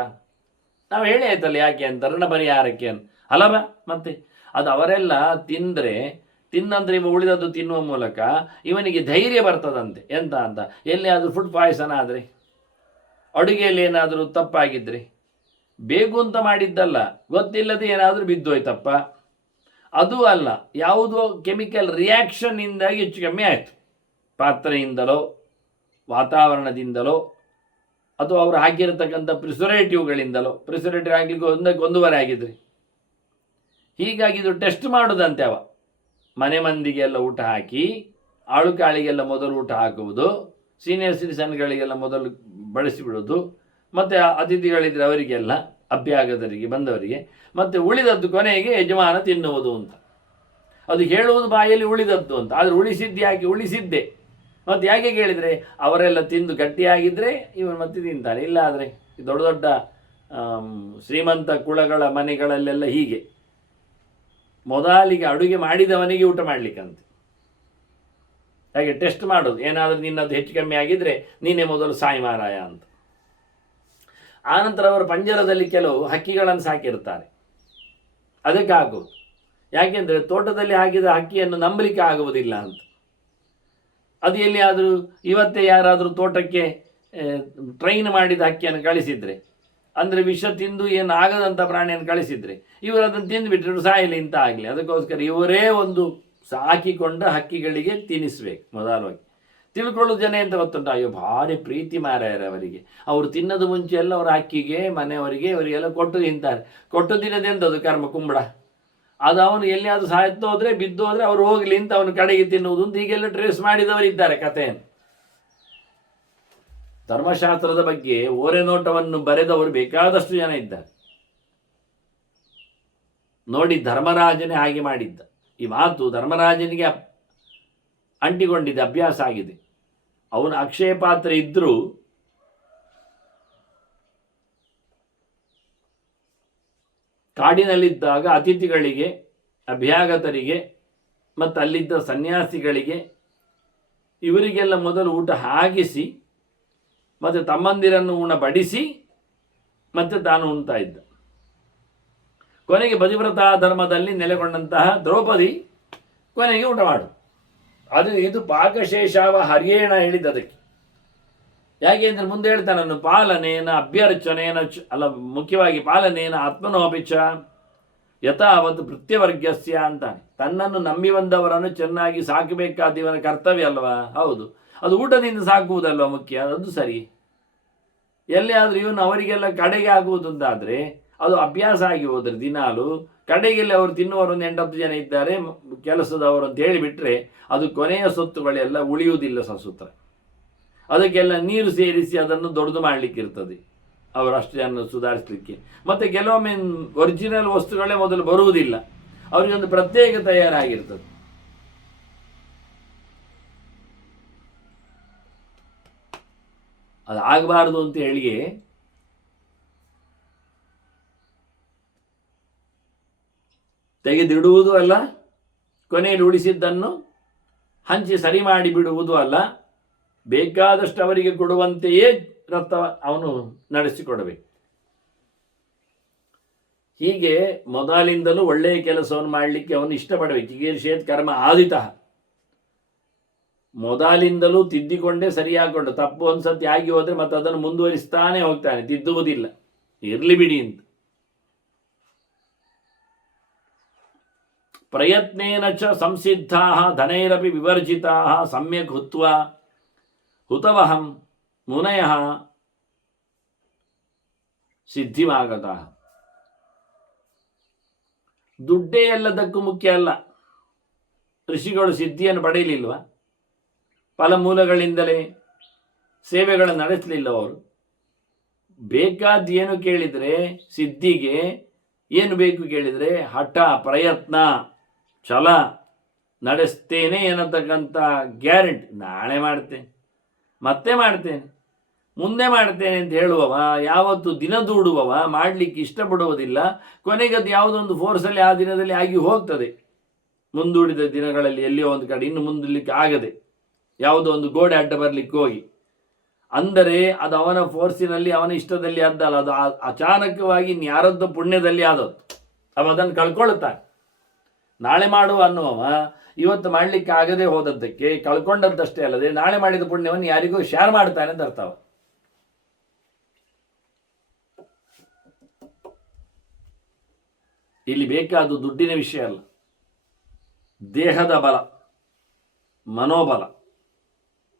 ನಾವು ಹೇಳಿ ಆಯ್ತಲ್ಲ ಯಾಕೆ ಅಂತ, ಋಣ ಪರಿಹಾರಕ್ಕೆ ಅಂತ ಅಲ್ಲವ. ಮತ್ತೆ ಅದು ಅವರೆಲ್ಲ ತಿಂದಂದ್ರೆ ಇವ ಉಳಿದದ್ದು ತಿನ್ನುವ ಮೂಲಕ ಇವನಿಗೆ ಧೈರ್ಯ ಬರ್ತದಂತೆ. ಎಂತ ಅಂತ, ಎಲ್ಲಿಯಾದರೂ ಫುಡ್ ಪಾಯ್ಸನ್ ಆದರೆ, ಅಡುಗೆಯಲ್ಲಿ ಏನಾದರೂ ತಪ್ಪಾಗಿದ್ರೆ, ಬೇಕು ಅಂತ ಮಾಡಿದ್ದಲ್ಲ, ಗೊತ್ತಿಲ್ಲದೆ ಏನಾದರೂ ಬಿದ್ದೋಯ್ತಪ್ಪ, ಅದು ಅಲ್ಲ, ಯಾವುದೋ ಕೆಮಿಕಲ್ ರಿಯಾಕ್ಷನ್ನಿಂದಾಗಿ ಹೆಚ್ಚು ಕಮ್ಮಿ ಆಯಿತು, ಪಾತ್ರೆಯಿಂದಲೋ ವಾತಾವರಣದಿಂದಲೋ ಅಥವಾ ಅವರು ಹಾಕಿರತಕ್ಕಂಥ ಪ್ರಿಸರ್ವೇಟಿವ್ಗಳಿಂದಲೋ, ಪ್ರಿಸರ್ವೇಟಿವ್ ಆಗಲಿಕ್ಕೆ ಒಂದೂವರೆ ಆಗಿದ್ರಿ. ಹೀಗಾಗಿ ಇದು ಟೆಸ್ಟ್ ಮಾಡೋದಂತೆ. ಅವ ಮನೆ ಮಂದಿಗೆಲ್ಲ ಊಟ ಹಾಕಿ, ಆಳು ಕಾಳಿಗೆಲ್ಲ ಮೊದಲು ಊಟ ಹಾಕುವುದು, ಸೀನಿಯರ್ ಸಿಟಿಸನ್ಗಳಿಗೆಲ್ಲ ಮೊದಲು ಬಳಸಿಬಿಡೋದು, ಮತ್ತು ಅತಿಥಿಗಳಿದ್ರೆ ಅವರಿಗೆಲ್ಲ, ಅಭ್ಯಾಗತರಿಗೆ ಬಂದವರಿಗೆ, ಮತ್ತು ಉಳಿದದ್ದು ಕೊನೆಗೆ ಯಜಮಾನ ತಿನ್ನುವುದು ಅಂತ. ಅದು ಹೇಳುವುದು ಬಾಯಲ್ಲಿ ಉಳಿದದ್ದು ಅಂತ, ಆದರೆ ಉಳಿಸಿದ್ದು ಯಾಕೆ? ಉಳಿಸಿದ್ದೆ. ಮತ್ತು ಯಾಕೆ ಕೇಳಿದರೆ, ಅವರೆಲ್ಲ ತಿಂದು ಗಟ್ಟಿಯಾಗಿದ್ದರೆ ಇವನು ಮತ್ತೆ ತಿಂತಾನೆ. ಇಲ್ಲ ಆದರೆ ದೊಡ್ಡ ದೊಡ್ಡ ಶ್ರೀಮಂತ ಕುಳಗಳ ಮನೆಗಳಲ್ಲೆಲ್ಲ ಹೀಗೆ, ಮೊದಲಿಗೆ ಅಡುಗೆ ಮಾಡಿದವನಿಗೆ ಊಟ ಮಾಡಲಿಕ್ಕಂತೆ. ಹಾಗೆ ಟೆಸ್ಟ್ ಮಾಡೋದು, ಏನಾದರೂ ನಿನ್ನದು ಹೆಚ್ಚು ಕಮ್ಮಿ ಆಗಿದ್ದರೆ ನೀನೇ ಮೊದಲು ಸಾಯಿ ಮಾರಾಯ ಅಂತ. ಆನಂತರ ಅವರು ಪಂಜರದಲ್ಲಿ ಕೆಲವು ಹಕ್ಕಿಗಳನ್ನು ಸಾಕಿರ್ತಾರೆ, ಅದಕ್ಕೆ ಆಗೋದು. ಯಾಕೆಂದರೆ ತೋಟದಲ್ಲಿ ಹಾಕಿದ ಹಕ್ಕಿಯನ್ನು ನಂಬಲಿಕ್ಕೆ ಆಗುವುದಿಲ್ಲ ಅಂತ. ಅದು ಎಲ್ಲಿಯಾದರೂ ಇವತ್ತೇ ಯಾರಾದರೂ ತೋಟಕ್ಕೆ ಟ್ರೈನ್ ಮಾಡಿದ ಹಕ್ಕಿಯನ್ನು ಕಳಿಸಿದರೆ, ಅಂದರೆ ವಿಷ ತಿಂದು ಏನು ಆಗದಂಥ ಪ್ರಾಣಿಯನ್ನು ಕಳಿಸಿದರೆ, ಇವರು ಅದನ್ನು ತಿಂದುಬಿಟ್ರೆ ಸಾಯಲಿ ಅಂತ ಆಗಲಿ, ಅದಕ್ಕೋಸ್ಕರ ಇವರೇ ಒಂದು ಸಾಕಿಕೊಂಡ ಹಕ್ಕಿಗಳಿಗೆ ತಿನ್ನಿಸ್ಬೇಕು. ಮೊದಲಾಗಿ ತಿಳ್ಕೊಳ್ಳೋದು ಜನ ಅಂತ ಗೊತ್ತುಂಟ, ಅಯ್ಯೋ ಭಾರಿ ಪ್ರೀತಿ ಮಾರಾಯರ ಅವರಿಗೆ, ಅವರು ತಿನ್ನೋದು ಮುಂಚೆ ಎಲ್ಲ ಅವರ ಹಕ್ಕಿಗೆ, ಮನೆಯವರಿಗೆ, ಇವರಿಗೆಲ್ಲ ಕೊಟ್ಟು ತಿಂತಾರೆ. ಕೊಟ್ಟು ತಿನ್ನೋದೆಂಥದ್ದು ಕರ್ಮ ಕುಂಬಳ, ಅದು ಅವನು ಎಲ್ಲಿಯಾದರೂ ಸಾಯ್ತು ಹೋದರೆ, ಬಿದ್ದು ಹೋದರೆ ಅವರು ಹೋಗಲಿ ಅಂತ ಅವನು ಕಡೆಗೆ ತಿನ್ನುವುದು ಅಂತ ಹೀಗೆಲ್ಲ ಟ್ರೇಸ್ ಮಾಡಿದವರಿದ್ದಾರೆ ಕಥೆಯನ್ನು. ಧರ್ಮಶಾಸ್ತ್ರದ ಬಗ್ಗೆ ಓರೆ ನೋಟವನ್ನು ಬರೆದವರು ಬೇಕಾದಷ್ಟು ಜನ ಇದ್ದಾರೆ. ನೋಡಿ, ಧರ್ಮರಾಜನೇ ಹಾಗೆ ಮಾಡಿದ್ದ. ಈ ಮಾತು ಧರ್ಮರಾಜನಿಗೆ ಅಂಟಿಕೊಂಡಿದೆ, ಅಭ್ಯಾಸ ಆಗಿದೆ. ಅವನು ಅಕ್ಷಯ ಪಾತ್ರೆ ಇದ್ದರೂ ಕಾಡಿನಲ್ಲಿದ್ದಾಗ ಅತಿಥಿಗಳಿಗೆ, ಅಭ್ಯಾಗತರಿಗೆ ಮತ್ತು ಅಲ್ಲಿದ್ದ ಸನ್ಯಾಸಿಗಳಿಗೆ ಇವರಿಗೆಲ್ಲ ಮೊದಲು ಊಟ ಹಾಕಿಸಿ ಮತ್ತು ತಮ್ಮಂದಿರನ್ನು ಬಡಿಸಿ ಮತ್ತೆ ತಾನು ಉಣ್ತಾ ಇದ್ದ. ಕೊನೆಗೆ ಪತಿವ್ರತಾ ಧರ್ಮದಲ್ಲಿ ನೆಲೆಗೊಂಡಂತಹ ದ್ರೌಪದಿ ಕೊನೆಗೆ ಊಟ ಮಾಡು. ಇದು ಪಾಕಶೇಷಾವ ಹರ್ಯೇಣ ಹೇಳಿದ್ದದಕ್ಕೆ. ಯಾಕೆ ಅಂದರೆ ಮುಂದೆ ಹೇಳ್ತಾನನ್ನು ಪಾಲನೇನ ಅಭ್ಯರ್ಚನೇನ ಅಲ್ಲ, ಮುಖ್ಯವಾಗಿ ಪಾಲನೇನ ಆತ್ಮನೋಪಿಚ ಯಥಾವತ್ ಭೃತ್ಯವರ್ಗಸ್ಯ ಅಂತಾನೆ. ತನ್ನನ್ನು ನಂಬಿ ಬಂದವರನ್ನು ಚೆನ್ನಾಗಿ ಸಾಕಬೇಕಾದ ಇವನ ಕರ್ತವ್ಯ ಅಲ್ವಾ? ಹೌದು, ಅದು ಊಟದಿಂದ ಸಾಕುವುದಲ್ವ ಮುಖ್ಯ, ಅದು ಸರಿ. ಎಲ್ಲಿ ಆದರೂ ಇವನು ಅವರಿಗೆಲ್ಲ ಕಡೆಗೆ ಆಗುವುದಂತಾದರೆ ಅದು ಅಭ್ಯಾಸ ಆಗಿ ಹೋದ್ರೆ ದಿನಾಲು ಕಡೆಗೆಲ್ಲ ಅವರು ತಿನ್ನುವರು 8-10 ಜನ ಇದ್ದಾರೆ ಕೆಲಸದವರು ಅಂತ ಹೇಳಿಬಿಟ್ರೆ ಅದು ಕೊನೆಯ ಸೊತ್ತುಗಳೆಲ್ಲ ಉಳಿಯುವುದಿಲ್ಲ ಸಸೂತ್ರ. ಅದಕ್ಕೆಲ್ಲ ನೀರು ಸೇರಿಸಿ ಅದನ್ನು ದೊಡ್ಡದು ಮಾಡಲಿಕ್ಕಿರ್ತದೆ ಅವರು ಅಷ್ಟು ಜನ ಸುಧಾರಿಸಲಿಕ್ಕೆ. ಮತ್ತು ಕೆಲವೊಮ್ಮೆ ಒರಿಜಿನಲ್ ವಸ್ತುಗಳೇ ಮೊದಲು ಬರುವುದಿಲ್ಲ, ಅವರಿಗೊಂದು ಪ್ರತ್ಯೇಕ ತಯಾರಾಗಿರ್ತದೆ. ಅದು ಆಗಬಾರ್ದು ಅಂತ ಹೇಳಿಯೇ ತೆಗೆದಿಡುವುದೂ ಅಲ್ಲ, ಕೊನೆಯಲ್ಲಿ ಉಳಿಸಿದ್ದನ್ನು ಹಂಚಿ ಸರಿ ಮಾಡಿ ಬಿಡುವುದೂ ಅಲ್ಲ, ಬೇಕಾದಷ್ಟು ಅವರಿಗೆ ಕೊಡುವಂತೆಯೇ ರಥ ಅವನು ನಡೆಸಿಕೊಡಬೇಕು. ಹೀಗೆ ಮೊದಲಿಂದಲೂ ಒಳ್ಳೆಯ ಕೆಲಸವನ್ನು ಮಾಡಲಿಕ್ಕೆ ಅವನು ಇಷ್ಟಪಡಬೇಕು. ಚಿಕೀರ್ಷೇತ್ ಕರ್ಮ ಆದಿತಃ, ಮೊದಲಿಂದಲೂ ತಿದ್ದಿಕೊಂಡೇ ಸರಿಯಾಗಿಕೊಂಡು, ತಪ್ಪು ಒಂದ್ಸತಿ ಆಗಿ ಹೋದರೆ ಮತ್ತೆ ಅದನ್ನು ಮುಂದುವರಿಸ್ತಾನೆ ಹೋಗ್ತಾನೆ, ತಿದ್ದುವುದಿಲ್ಲ. ಇರಲಿ ಬಿಡಿ ಅಂತ. ಪ್ರಯತ್ನೇನ ಚ ಸಂಸಿದ್ಧಾ ಧನೈರಪಿ ವಿವರ್ಜಿತಾ ಸಮ್ಯಕ್ ಹುತ್ವಾ ಹುತವಹಂ ಮುನಯ ಸಿದ್ಧಿಮಾಗತಃ. ದುಡ್ಡೇ ಎಲ್ಲದಕ್ಕೂ ಮುಖ್ಯ ಅಲ್ಲ. ಋಷಿಗಳು ಸಿದ್ಧಿಯನ್ನು ಪಡೆಯಲಿಲ್ವ? ಫಲಮೂಲಗಳಿಂದಲೇ ಸೇವೆಗಳನ್ನು ನಡೆಸಲಿಲ್ಲ ಅವರು. ಬೇಕಾದ್ದೇನು ಕೇಳಿದರೆ ಸಿದ್ಧಿಗೆ ಏನು ಬೇಕು ಕೇಳಿದರೆ ಹಠ, ಪ್ರಯತ್ನ, ಛಲ, ನಡೆಸ್ತೇನೆ ಎನ್ನತಕ್ಕಂಥ ಗ್ಯಾರಂಟಿ. ನಾಳೆ ಮಾಡ್ತೇನೆ, ಮತ್ತೆ ಮಾಡ್ತೇನೆ, ಮುಂದೆ ಮಾಡ್ತೇನೆ ಅಂತ ಹೇಳುವವ ಯಾವತ್ತು ದಿನ ದೂಡುವವ ಮಾಡಲಿಕ್ಕೆ ಇಷ್ಟಪಡುವುದಿಲ್ಲ. ಕೊನೆಗೆ ಅದು ಯಾವುದೊಂದು ಫೋರ್ಸಲ್ಲಿ ಆ ದಿನದಲ್ಲಿ ಆಗಿ ಹೋಗ್ತದೆ. ಮುಂದೂಡಿದ ದಿನಗಳಲ್ಲಿ ಎಲ್ಲಿಯೋ ಒಂದು ಕಡೆ ಇನ್ನು ಮುಂದಲಿಕ್ಕೆ ಆಗದೆ ಯಾವುದೋ ಒಂದು ಗೋಡೆ ಅಡ್ಡ ಬರಲಿಕ್ಕೆ ಹೋಗಿ, ಅಂದರೆ ಅದು ಅವನ ಫೋರ್ಸಿನಲ್ಲಿ ಅವನ ಇಷ್ಟದಲ್ಲಿ ಆದ್ದಲ್ಲ, ಅದು ಅಚಾನಕವಾಗಿ ಯಾರದ್ದು ಪುಣ್ಯದಲ್ಲಿ ಆದದ್ದು. ಅವ ಅದನ್ನು ಕಳ್ಕೊಳ್ತಾನೆ. ನಾಳೆ ಮಾಡುವ ಅನ್ನುವವ ಇವತ್ತು ಮಾಡಲಿಕ್ಕೆ ಆಗದೆ ಹೋದದ್ದಕ್ಕೆ ಕಳ್ಕೊಂಡದ್ದಷ್ಟೇ ಅಲ್ಲದೆ ನಾಳೆ ಮಾಡಿದ ಪುಣ್ಯವನ್ನು ಯಾರಿಗೂ ಶೇರ್ ಮಾಡ್ತಾನೆ ಅಂತ ಅರ್ಥವ. ಇಲ್ಲಿ ಬೇಕಾದ ದುಡ್ಡಿನ ವಿಷಯ ಅಲ್ಲ, ದೇಹದ ಬಲ, ಮನೋಬಲ,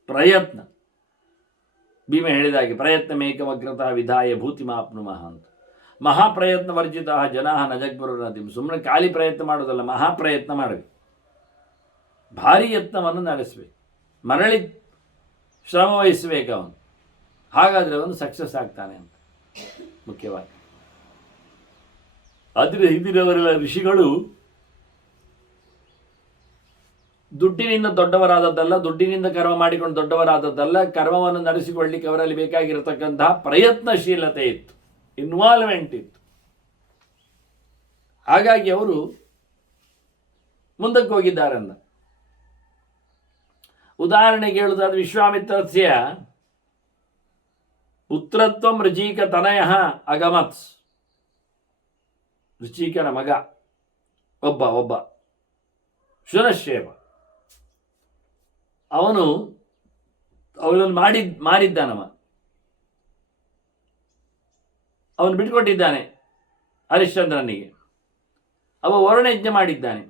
ಪ್ರಯತ್ನ. ಭೀಮ ಹೇಳಿದಾಗೆ ಪ್ರಯತ್ನ ಮೇಕಮಗ್ರತ ವಿಧಾಯ ಭೂತಿಮಾಪ್ನುಮಃ ಅಂತ. ಮಹಾಪ್ರಯತ್ನ ವರ್ಜಿತ ಜನಾ ನ ಜಗ್ಬರುನತಿ. ಸುಮ್ಮನೆ ಖಾಲಿ ಪ್ರಯತ್ನ ಮಾಡೋದಲ್ಲ, ಮಹಾಪ್ರಯತ್ನ ಮಾಡಬೇಕು, ಭಾರಿ ಯತ್ನವನ್ನು ನಡೆಸಬೇಕು, ಮರಳಿ ಶ್ರಮ ವಹಿಸಬೇಕು ಅವನು. ಹಾಗಾದರೆ ಅವನು ಸಕ್ಸಸ್ ಆಗ್ತಾನೆ ಅಂತ ಮುಖ್ಯವಾಗಿ. ಆದರೆ ಹಿಂದಿನವರೆಲ್ಲ ಋಷಿಗಳು ದುಡ್ಡಿನಿಂದ ದೊಡ್ಡವರಾದದ್ದಲ್ಲ, ದುಡ್ಡಿನಿಂದ ಕರ್ಮ ಮಾಡಿಕೊಂಡು ದೊಡ್ಡವರಾದದ್ದಲ್ಲ. ಕರ್ಮವನ್ನು ನಡೆಸಿಕೊಳ್ಳಲಿಕ್ಕೆ ಅವರಲ್ಲಿ ಬೇಕಾಗಿರತಕ್ಕಂತಹ ಪ್ರಯತ್ನಶೀಲತೆ ಇತ್ತು, ಇನ್ವಾಲ್ವ್ಮೆಂಟ್ ಇತ್ತು. ಹಾಗಾಗಿ ಅವರು ಮುಂದಕ್ಕೆ ಹೋಗಿದ್ದಾರೆಂದ. ಉದಾಹರಣೆಗೆ ಹೇಳುವುದಾದ್ರೆ ವಿಶ್ವಾಮಿತ್ರಸ್ಯ ಪುತ್ರತ್ವಂ ಋಚೀಕ ತನಯ ಅಗಮತ್. ಋಚೀಕನ ಮಗ ಒಬ್ಬ ಶುನಶ್ಯೇಪ, ಅವನನ್ನು ಮಾರಿದ್ದಾನವ. ಅವನು ಬಿಟ್ಕೊಟ್ಟಿದ್ದಾನೆ ಹರಿಶ್ಚಂದ್ರನಿಗೆ. ಅವ ವರುಣಯಜ್ಞ ಮಾಡಿದ್ದಾನೆ.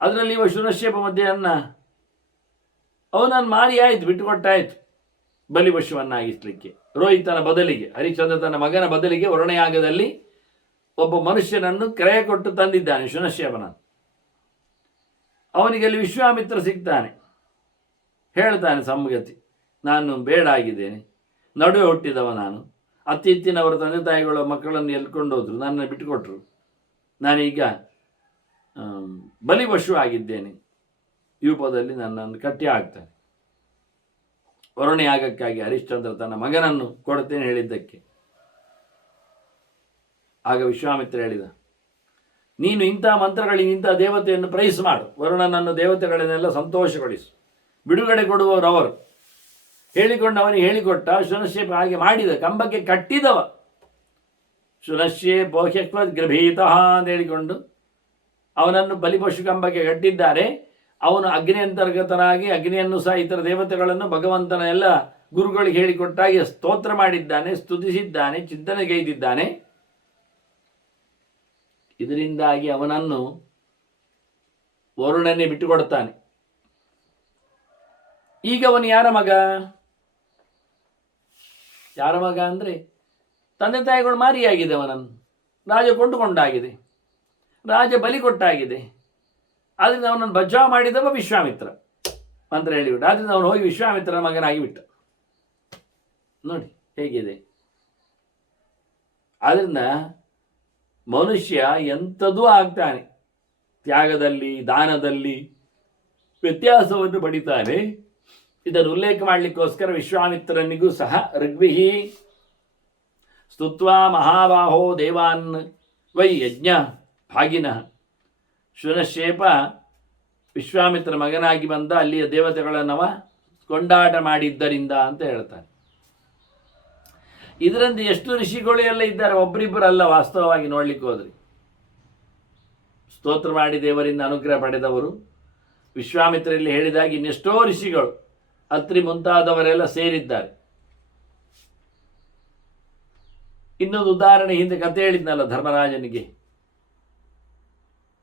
ಅದರಲ್ಲಿ ಇವ ಶುನಶ್ಯೇಪ ಮಧ್ಯೆಯನ್ನ ಅವನನ್ನು ಮಾರಿ ಆಯಿತು, ಬಿಟ್ಟುಕೊಟ್ಟಾಯಿತು ಬಲಿಪಶುವನ್ನಾಗಿಸ್ಲಿಕ್ಕೆ. ರೋಹಿತನ ಬದಲಿಗೆ, ಹರಿಶ್ಚಂದ್ರ ತನ್ನ ಮಗನ ಬದಲಿಗೆ ವರುಣಯಾಗದಲ್ಲಿ ಒಬ್ಬ ಮನುಷ್ಯನನ್ನು ಕ್ರಯ ಕೊಟ್ಟು ತಂದಿದ್ದಾನೆ ಶುನಶ್ಯೇಪನ. ಅವನಿಗೆ ಅಲ್ಲಿ ವಿಶ್ವಾಮಿತ್ರ ಸಿಗ್ತಾನೆ, ಹೇಳ್ತಾನೆ ಸಂಗತಿ, ನಾನು ಬೇಡ ಆಗಿದ್ದೇನೆ, ನಡುವೆ ಹುಟ್ಟಿದವ ನಾನು, ಅತ್ತಿತ್ತಿನವರ ತಂದೆ ತಾಯಿಗಳ ಮಕ್ಕಳನ್ನು ಎಲ್ಕೊಂಡೋದ್ರು, ನನ್ನ ಬಿಟ್ಟುಕೊಟ್ರು, ನಾನೀಗ ಬಲಿಪಶು ಆಗಿದ್ದೇನೆ, ಯೂಪದಲ್ಲಿ ನನ್ನನ್ನು ಕಟ್ಟಿ ಹಾಕ್ತಾನೆ. ವರುಣಯಾಗಕ್ಕಾಗಿ ಹರಿಶ್ಚಂದ್ರ ತನ್ನ ಮಗನನ್ನು ಕೊಡ್ತೇನೆ ಹೇಳಿದ್ದಕ್ಕೆ. ಆಗ ವಿಶ್ವಾಮಿತ್ರ ಹೇಳಿದ, ನೀನು ಇಂಥ ಮಂತ್ರಗಳಿಗೆ ಇಂಥ ದೇವತೆಯನ್ನು ಪ್ರೈಸ್ ಮಾಡು, ವರುಣನನ್ನು ದೇವತೆಗಳನ್ನೆಲ್ಲ ಸಂತೋಷಗೊಳಿಸು, ಬಿಡುಗಡೆ ಕೊಡುವವರು ಅವರು. ಹೇಳಿಕೊಂಡು ಅವನಿಗೆ ಹೇಳಿಕೊಟ್ಟ. ಶುನಶ್ಯೇಪ ಹಾಗೆ ಮಾಡಿದ, ಕಂಬಕ್ಕೆ ಕಟ್ಟಿದವ. ಶುನಶ್ಯೇ ಬೋಹ್ಯಕ್ವದ್ ಗೃಭೀತಃ ಅಂತ ಹೇಳಿಕೊಂಡು ಅವನನ್ನು ಬಲಿಪಶು ಕಂಬಕ್ಕೆ ಕಟ್ಟಿದ್ದಾರೆ. ಅವನು ಅಗ್ನಿ ಅಂತರ್ಗತನಾಗಿ ಅಗ್ನಿಯನ್ನು ಸಹ ಇತರ ದೇವತೆಗಳನ್ನು ಭಗವಂತನ ಎಲ್ಲ ಗುರುಗಳಿಗೆ ಹೇಳಿಕೊಟ್ಟಾಗಿ ಸ್ತೋತ್ರ ಮಾಡಿದ್ದಾನೆ, ಸ್ತುತಿಸಿದ್ದಾನೆ, ಚಿಂತನೆಗೈದಿದ್ದಾನೆ. ಇದರಿಂದಾಗಿ ಅವನನ್ನು ವರುಣನೇ ಬಿಟ್ಟುಕೊಡ್ತಾನೆ. ಈಗ ಅವನು ಯಾರ ಮಗ? ಯಾರ ಮಗ ಅಂದರೆ ತಂದೆ ತಾಯಿಗಳು ಮಾರಿಯಾಗಿದೆ. ಅವನನ್ನು ರಾಜ ಕೊಂಡುಕೊಂಡಾಗಿದೆ, ರಾಜ ಬಲಿ ಕೊಟ್ಟಾಗಿದೆ. ಆದ್ದರಿಂದ ಅವನನ್ನು ಬಚಾವ್ ಮಾಡಿದವ ವಿಶ್ವಾಮಿತ್ರ ಮಂತ್ರ ಹೇಳಿಬಿಟ್ಟು. ಆದ್ದರಿಂದ ಅವನು ಹೋಗಿ ವಿಶ್ವಾಮಿತ್ರನ ಮಗನಾಗಿ ಬಿಟ್ಟ. ನೋಡಿ ಹೇಗಿದೆ. ಆದ್ದರಿಂದ ಮನುಷ್ಯ ಎಂಥದೂ ಆಗ್ತಾನೆ, ತ್ಯಾಗದಲ್ಲಿ ದಾನದಲ್ಲಿ ವ್ಯತ್ಯಾಸವನ್ನು ಪಡಿತಾನೆ. ಇದನ್ನು ಉಲ್ಲೇಖ ಮಾಡಲಿಕ್ಕೋಸ್ಕರ ವಿಶ್ವಾಮಿತ್ರನಿಗೂ ಸಹ ಋಗ್ವಿಹಿ ಸ್ತುತ್ವಾ ಮಹಾಬಾಹೋ ದೇವಾನ್ ವೈ ಯಜ್ಞ ಭಾಗಿನಃ. ಶುನಶ್ಯೇಪ ವಿಶ್ವಾಮಿತ್ರ ಮಗನಾಗಿ ಬಂದ ಅಲ್ಲಿಯ ದೇವತೆಗಳನ್ನವ ಕೊಂಡಾಟ ಮಾಡಿದ್ದರಿಂದ ಅಂತ ಹೇಳ್ತಾರೆ. ಇದರಿಂದ ಎಷ್ಟು ಋಷಿಗಳು ಎಲ್ಲ ಇದ್ದಾರೆ, ಒಬ್ಬರಿಬ್ಬರಲ್ಲ. ವಾಸ್ತವವಾಗಿ ನೋಡ್ಲಿಕ್ಕೆ ಹೋದ್ರಿ ಸ್ತೋತ್ರ ಮಾಡಿ ದೇವರಿಂದ ಅನುಗ್ರಹ ಪಡೆದವರು ವಿಶ್ವಾಮಿತ್ರಲ್ಲಿ ಹೇಳಿದಾಗ ಇನ್ನೆಷ್ಟೋ ಋಷಿಗಳು, ಅತ್ರಿ ಮುಂತಾದವರೆಲ್ಲ ಸೇರಿದ್ದಾರೆ. ಇನ್ನೊಂದು ಉದಾಹರಣೆ, ಹಿಂದೆ ಕಥೆ ಹೇಳಿದ್ನಲ್ಲ ಧರ್ಮರಾಜನಿಗೆ,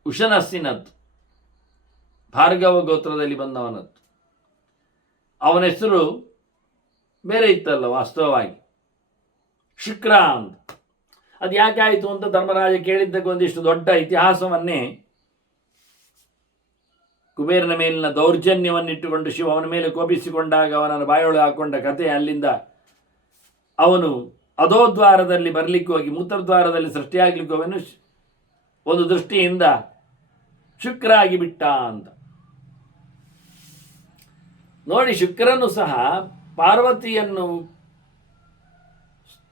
ಉಶನಸ್ಸಿನತ್ತು, ಭಾರ್ಗವ ಗೋತ್ರದಲ್ಲಿ ಬಂದವನತ್ತು. ಅವನ ಹೆಸರು ಬೇರೆ ಇತ್ತಲ್ಲ ವಾಸ್ತವವಾಗಿ, ಶುಕ್ರ ಅಂತ. ಅದು ಯಾಕೆ ಆಯಿತು ಅಂತ ಧರ್ಮರಾಜ ಕೇಳಿದ್ದಕ್ಕೆ ಒಂದಿಷ್ಟು ದೊಡ್ಡ ಇತಿಹಾಸವನ್ನೇ, ಕುಬೇರನ ಮೇಲಿನ ದೌರ್ಜನ್ಯವನ್ನಿಟ್ಟುಕೊಂಡು ಶಿವ ಅವನ ಮೇಲೆ ಕೋಪಿಸಿಕೊಂಡಾಗ ಅವನನ್ನು ಬಾಯೊಳಗೆ ಹಾಕೊಂಡ ಕಥೆ, ಅಲ್ಲಿಂದ ಅವನು ಅಧೋದ್ವಾರದಲ್ಲಿ ಬರಲಿಕ್ಕೆ ಹೋಗಿ ಮೂತ್ರದ್ವಾರದಲ್ಲಿ ಸೃಷ್ಟಿಯಾಗಲಿಕ್ಕೆ ಅವನು ಒಂದು ದೃಷ್ಟಿಯಿಂದ ಶುಕ್ರ ಆಗಿಬಿಟ್ಟ ಅಂತ ನೋಡಿ. ಶುಕ್ರನು ಸಹ ಪಾರ್ವತಿಯನ್ನು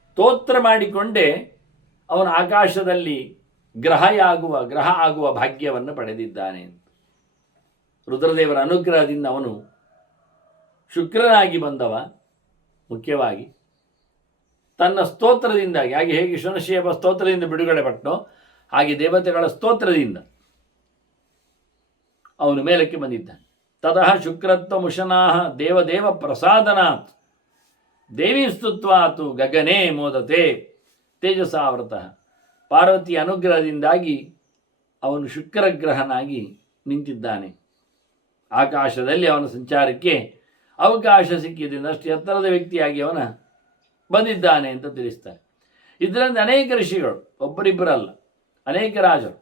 ಸ್ತೋತ್ರ ಮಾಡಿಕೊಂಡೇ ಅವನ ಆಕಾಶದಲ್ಲಿ ಗ್ರಹ ಆಗುವ ಭಾಗ್ಯವನ್ನು ಪಡೆದಿದ್ದಾನೆ. ರುದ್ರದೇವರ ಅನುಗ್ರಹದಿಂದ ಅವನು ಶುಕ್ರನಾಗಿ ಬಂದವ. ಮುಖ್ಯವಾಗಿ ತನ್ನ ಸ್ತೋತ್ರದಿಂದಾಗಿ, ಹಾಗೆ ಹೇಗೆ ಶುನಶ್ಯೇಪ ಸ್ತೋತ್ರದಿಂದ ಬಿಡುಗಡೆ ಪಟ್ಟನೋ ಹಾಗೆ ದೇವತೆಗಳ ಸ್ತೋತ್ರದಿಂದ ಅವನು ಮೇಲಕ್ಕೆ ಬಂದಿದ್ದಾನೆ. ತತಃ ಶುಕ್ರತ್ವ ಮುಷನಾಹ ದೇವದೇವ ಪ್ರಸಾದನಾತ್ ದೇವಿ ಸ್ತುತ್ವಾತು ಗಗನೇ ಮೋದತೆ ತೇಜಸಾವೃತಃ. ಪಾರ್ವತಿಯ ಅನುಗ್ರಹದಿಂದಾಗಿ ಅವನು ಶುಕ್ರಗ್ರಹನಾಗಿ ನಿಂತಿದ್ದಾನೆ. ಆಕಾಶದಲ್ಲಿ ಅವನ ಸಂಚಾರಕ್ಕೆ ಅವಕಾಶ ಸಿಕ್ಕಿದ್ದರಿಂದ ಅಷ್ಟು ಎತ್ತರದ ವ್ಯಕ್ತಿಯಾಗಿ ಅವನ ಬಂದಿದ್ದಾನೆ ಅಂತ ತಿಳಿಸ್ತಾರೆ. ಇದರಿಂದ ಅನೇಕ ಋಷಿಗಳು, ಒಬ್ಬರಿಬ್ಬರಲ್ಲ, ಅನೇಕ ರಾಜರು,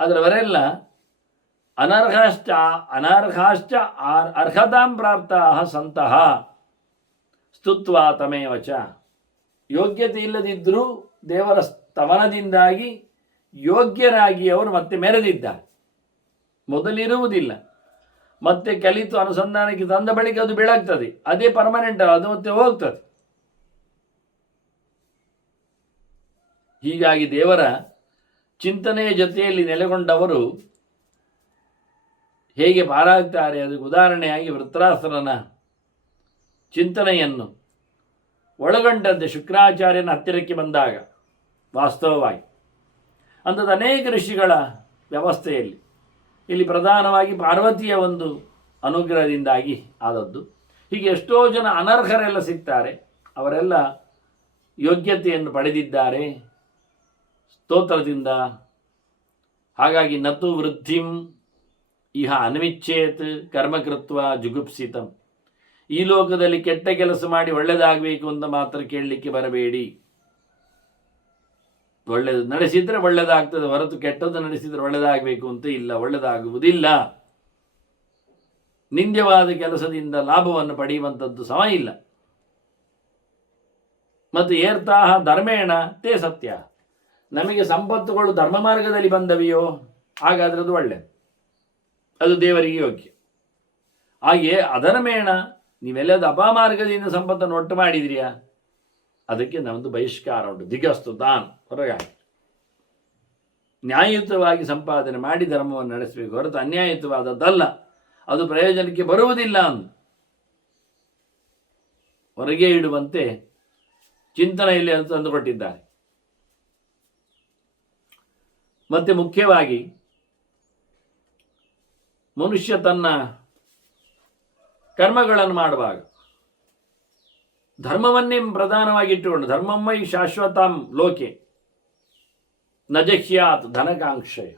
ಅದರವರೆಲ್ಲ ಅನರ್ಹಾಶ್ಚ ಅರ್ಹತಾಂ ಪ್ರಾಪ್ತಾಃ ಸಂತಹ ಸ್ತುತ್ವಾ ತಮೇವಚ. ಯೋಗ್ಯತೆ ಇಲ್ಲದಿದ್ದರೂ ದೇವರ ಸ್ತವನದಿಂದಾಗಿ ಯೋಗ್ಯರಾಗಿ ಅವರು ಮತ್ತೆ ಮೆರೆದಿದ್ದಾರೆ. ಮೊದಲಿರುವುದಿಲ್ಲ, ಮತ್ತೆ ಕಲಿತು ಅನುಸಂಧಾನಕ್ಕೆ ತಂದ ಬಳಿಕ ಅದು ಬೆಳಗ್ತದೆ. ಅದೇ ಪರ್ಮನೆಂಟ್, ಅದು ಮತ್ತೆ ಹೋಗ್ತದೆ. ಹೀಗಾಗಿ ದೇವರ ಚಿಂತನೆಯ ಜೊತೆಯಲ್ಲಿ ನೆಲೆಗೊಂಡವರು ಹೇಗೆ ಪಾರಾಗ್ತಾರೆ, ಅದಕ್ಕೆ ಉದಾಹರಣೆಯಾಗಿ ವೃತ್ರಾಸುರನ ಚಿಂತನೆಯನ್ನು ಒಳಗೊಂಡಂತೆ ಶುಕ್ರಾಚಾರ್ಯನ ಹತ್ತಿರಕ್ಕೆ ಬಂದಾಗ ವಾಸ್ತವವಾಗಿ ಅಂಥದ್ದು ಅನೇಕ ಋಷಿಗಳ ವ್ಯವಸ್ಥೆಯಲ್ಲಿ ಇಲ್ಲಿ ಪ್ರಧಾನವಾಗಿ ಪಾರ್ವತಿಯ ಒಂದು ಅನುಗ್ರಹದಿಂದಾಗಿ ಆದದ್ದು. ಹೀಗೆ ಎಷ್ಟೋ ಜನ ಅನರ್ಹರೆಲ್ಲ ಸಿಗ್ತಾರೆ, ಅವರೆಲ್ಲ ಯೋಗ್ಯತೆಯನ್ನು ಪಡೆದಿದ್ದಾರೆ ಸ್ತೋತ್ರದಿಂದ. ಹಾಗಾಗಿ ನತು ವೃದ್ಧಿಂ ಇಹ ಅನ್ವಿಚ್ಛೇತ್ ಕರ್ಮಕೃತ್ವ ಜುಗುಪ್ಸಿತಂ. ಈ ಲೋಕದಲ್ಲಿ ಕೆಟ್ಟ ಕೆಲಸ ಮಾಡಿ ಒಳ್ಳೆಯದಾಗಬೇಕು ಅಂತ ಮಾತ್ರ ಕೇಳಲಿಕ್ಕೆ ಬರಬೇಡಿ. ಒಳ್ಳೆಯದು ನಡೆಸಿದರೆ ಒಳ್ಳೆಯದಾಗ್ತದೆ ಹೊರತು ಕೆಟ್ಟದ್ದು ನಡೆಸಿದರೆ ಒಳ್ಳೆಯದಾಗಬೇಕು ಅಂತ ಇಲ್ಲ, ಒಳ್ಳೆಯದಾಗುವುದಿಲ್ಲ. ನಿಂದ್ಯವಾದ ಕೆಲಸದಿಂದ ಲಾಭವನ್ನು ಪಡೆಯುವಂಥದ್ದು ಸಮ ಇಲ್ಲ. ಮತ್ತು ಏರ್ತಾಹ ಧರ್ಮೇಣ ತೇ ಸತ್ಯ. ನಮಗೆ ಸಂಪತ್ತುಗಳು ಧರ್ಮ ಮಾರ್ಗದಲ್ಲಿ ಬಂದವೆಯೋ ಹಾಗಾದರೆ ಅದು ಒಳ್ಳೆಯದು, ಅದು ದೇವರಿಗೆ ಯೋಗ್ಯ. ಹಾಗೆಯೇ ಅಧರ್ಮೇಣ ನೀವೆಲ್ಲದ ಅಪಮಾರ್ಗದಿಂದ ಸಂಪತ್ತನ್ನು ಒಟ್ಟು ಮಾಡಿದ್ರಿಯಾ, ಅದಕ್ಕೆ ನಮ್ಮದು ಬಹಿಷ್ಕಾರ ಉಂಟು. ದಿಗಸ್ತು ತಾನು ಹೊರಗಾಗಿ ನ್ಯಾಯಯುತವಾಗಿ ಸಂಪಾದನೆ ಮಾಡಿ ಧರ್ಮವನ್ನು ನಡೆಸಬೇಕು ಹೊರತು ಅನ್ಯಾಯಯುತವಾದದ್ದಲ್ಲ, ಅದು ಪ್ರಯೋಜನಕ್ಕೆ ಬರುವುದಿಲ್ಲ ಅಂದು. ಹೊರಗೆ ಇಡುವಂತೆ ಚಿಂತನೆಯಲ್ಲಿ ತಂದುಕೊಟ್ಟಿದ್ದಾರೆ. ಮತ್ತೆ ಮುಖ್ಯವಾಗಿ ಮನುಷ್ಯ ತನ್ನ ಕರ್ಮಗಳನ್ನು ಮಾಡುವಾಗ ಧರ್ಮವನ್ನೇ ಪ್ರಧಾನವಾಗಿ ಇಟ್ಟುಕೊಂಡು ಧರ್ಮಮ್ಮೈ ಶಾಶ್ವತಾಂ ಲೋಕೆ ನಜಹ್ಯಾತ್ ಧನಕಾಂಕ್ಷಯ.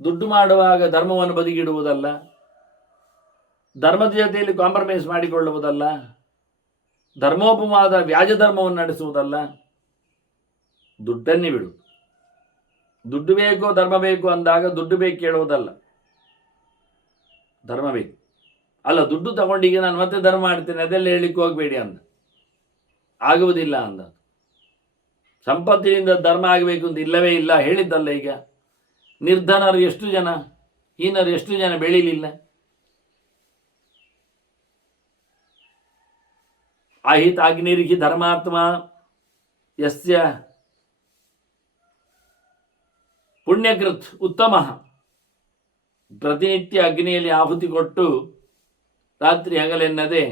ದುಡ್ಡು ಮಾಡುವಾಗ ಧರ್ಮವನ್ನು ಬದಿಗಿಡುವುದಲ್ಲ, ಧರ್ಮದ ಜೊತೆಯಲ್ಲಿ ಕಾಂಪ್ರಮೈಸ್ ಮಾಡಿಕೊಳ್ಳುವುದಲ್ಲ, ಧರ್ಮೋಪವಾದ ವ್ಯಾಜ ಧರ್ಮವನ್ನು ನಡೆಸುವುದಲ್ಲ, ದುಡ್ಡನ್ನೇ ಬಿಡು. ದುಡ್ಡು ಬೇಕೋ ಧರ್ಮ ಬೇಕು ಅಂದಾಗ ದುಡ್ಡು ಬೇಕು ಕೇಳುವುದಲ್ಲ, ಧರ್ಮ ಬೇಕು. ಅಲ್ಲ, ದುಡ್ಡು ತಗೊಂಡೀಗ ನಾನು ಮತ್ತೆ ಧರ್ಮ ಮಾಡ್ತೇನೆ ಅದೆಲ್ಲ ಹೇಳಿಕ್ಕೆ ಹೋಗಬೇಡಿ ಅಂದ, ಆಗುವುದಿಲ್ಲ ಅಂದ. ಸಂಪತ್ತಿನಿಂದ ಧರ್ಮ ಆಗಬೇಕು ಅಂತ ಇಲ್ಲವೇ ಇಲ್ಲ, ಹೇಳಿದ್ದಲ್ಲ. ಈಗ ನಿರ್ಧನರು ಎಷ್ಟು ಜನ, ಹೀನರು ಎಷ್ಟು ಜನ ಬೆಳೀಲಿಲ್ಲ. ಆಹಿತ ಅಗ್ನಿರಿಹಿ ಧರ್ಮಾತ್ಮ ಯಸ್ಯ ಪುಣ್ಯಕೃತ್ ಉತ್ತಮ. ಪ್ರತಿನಿತ್ಯ ಅಗ್ನಿಯಲ್ಲಿ ಆಹುತಿ ಕೊಟ್ಟು ರಾತ್ರಿ ಹಗಲೆನ್ನದೆ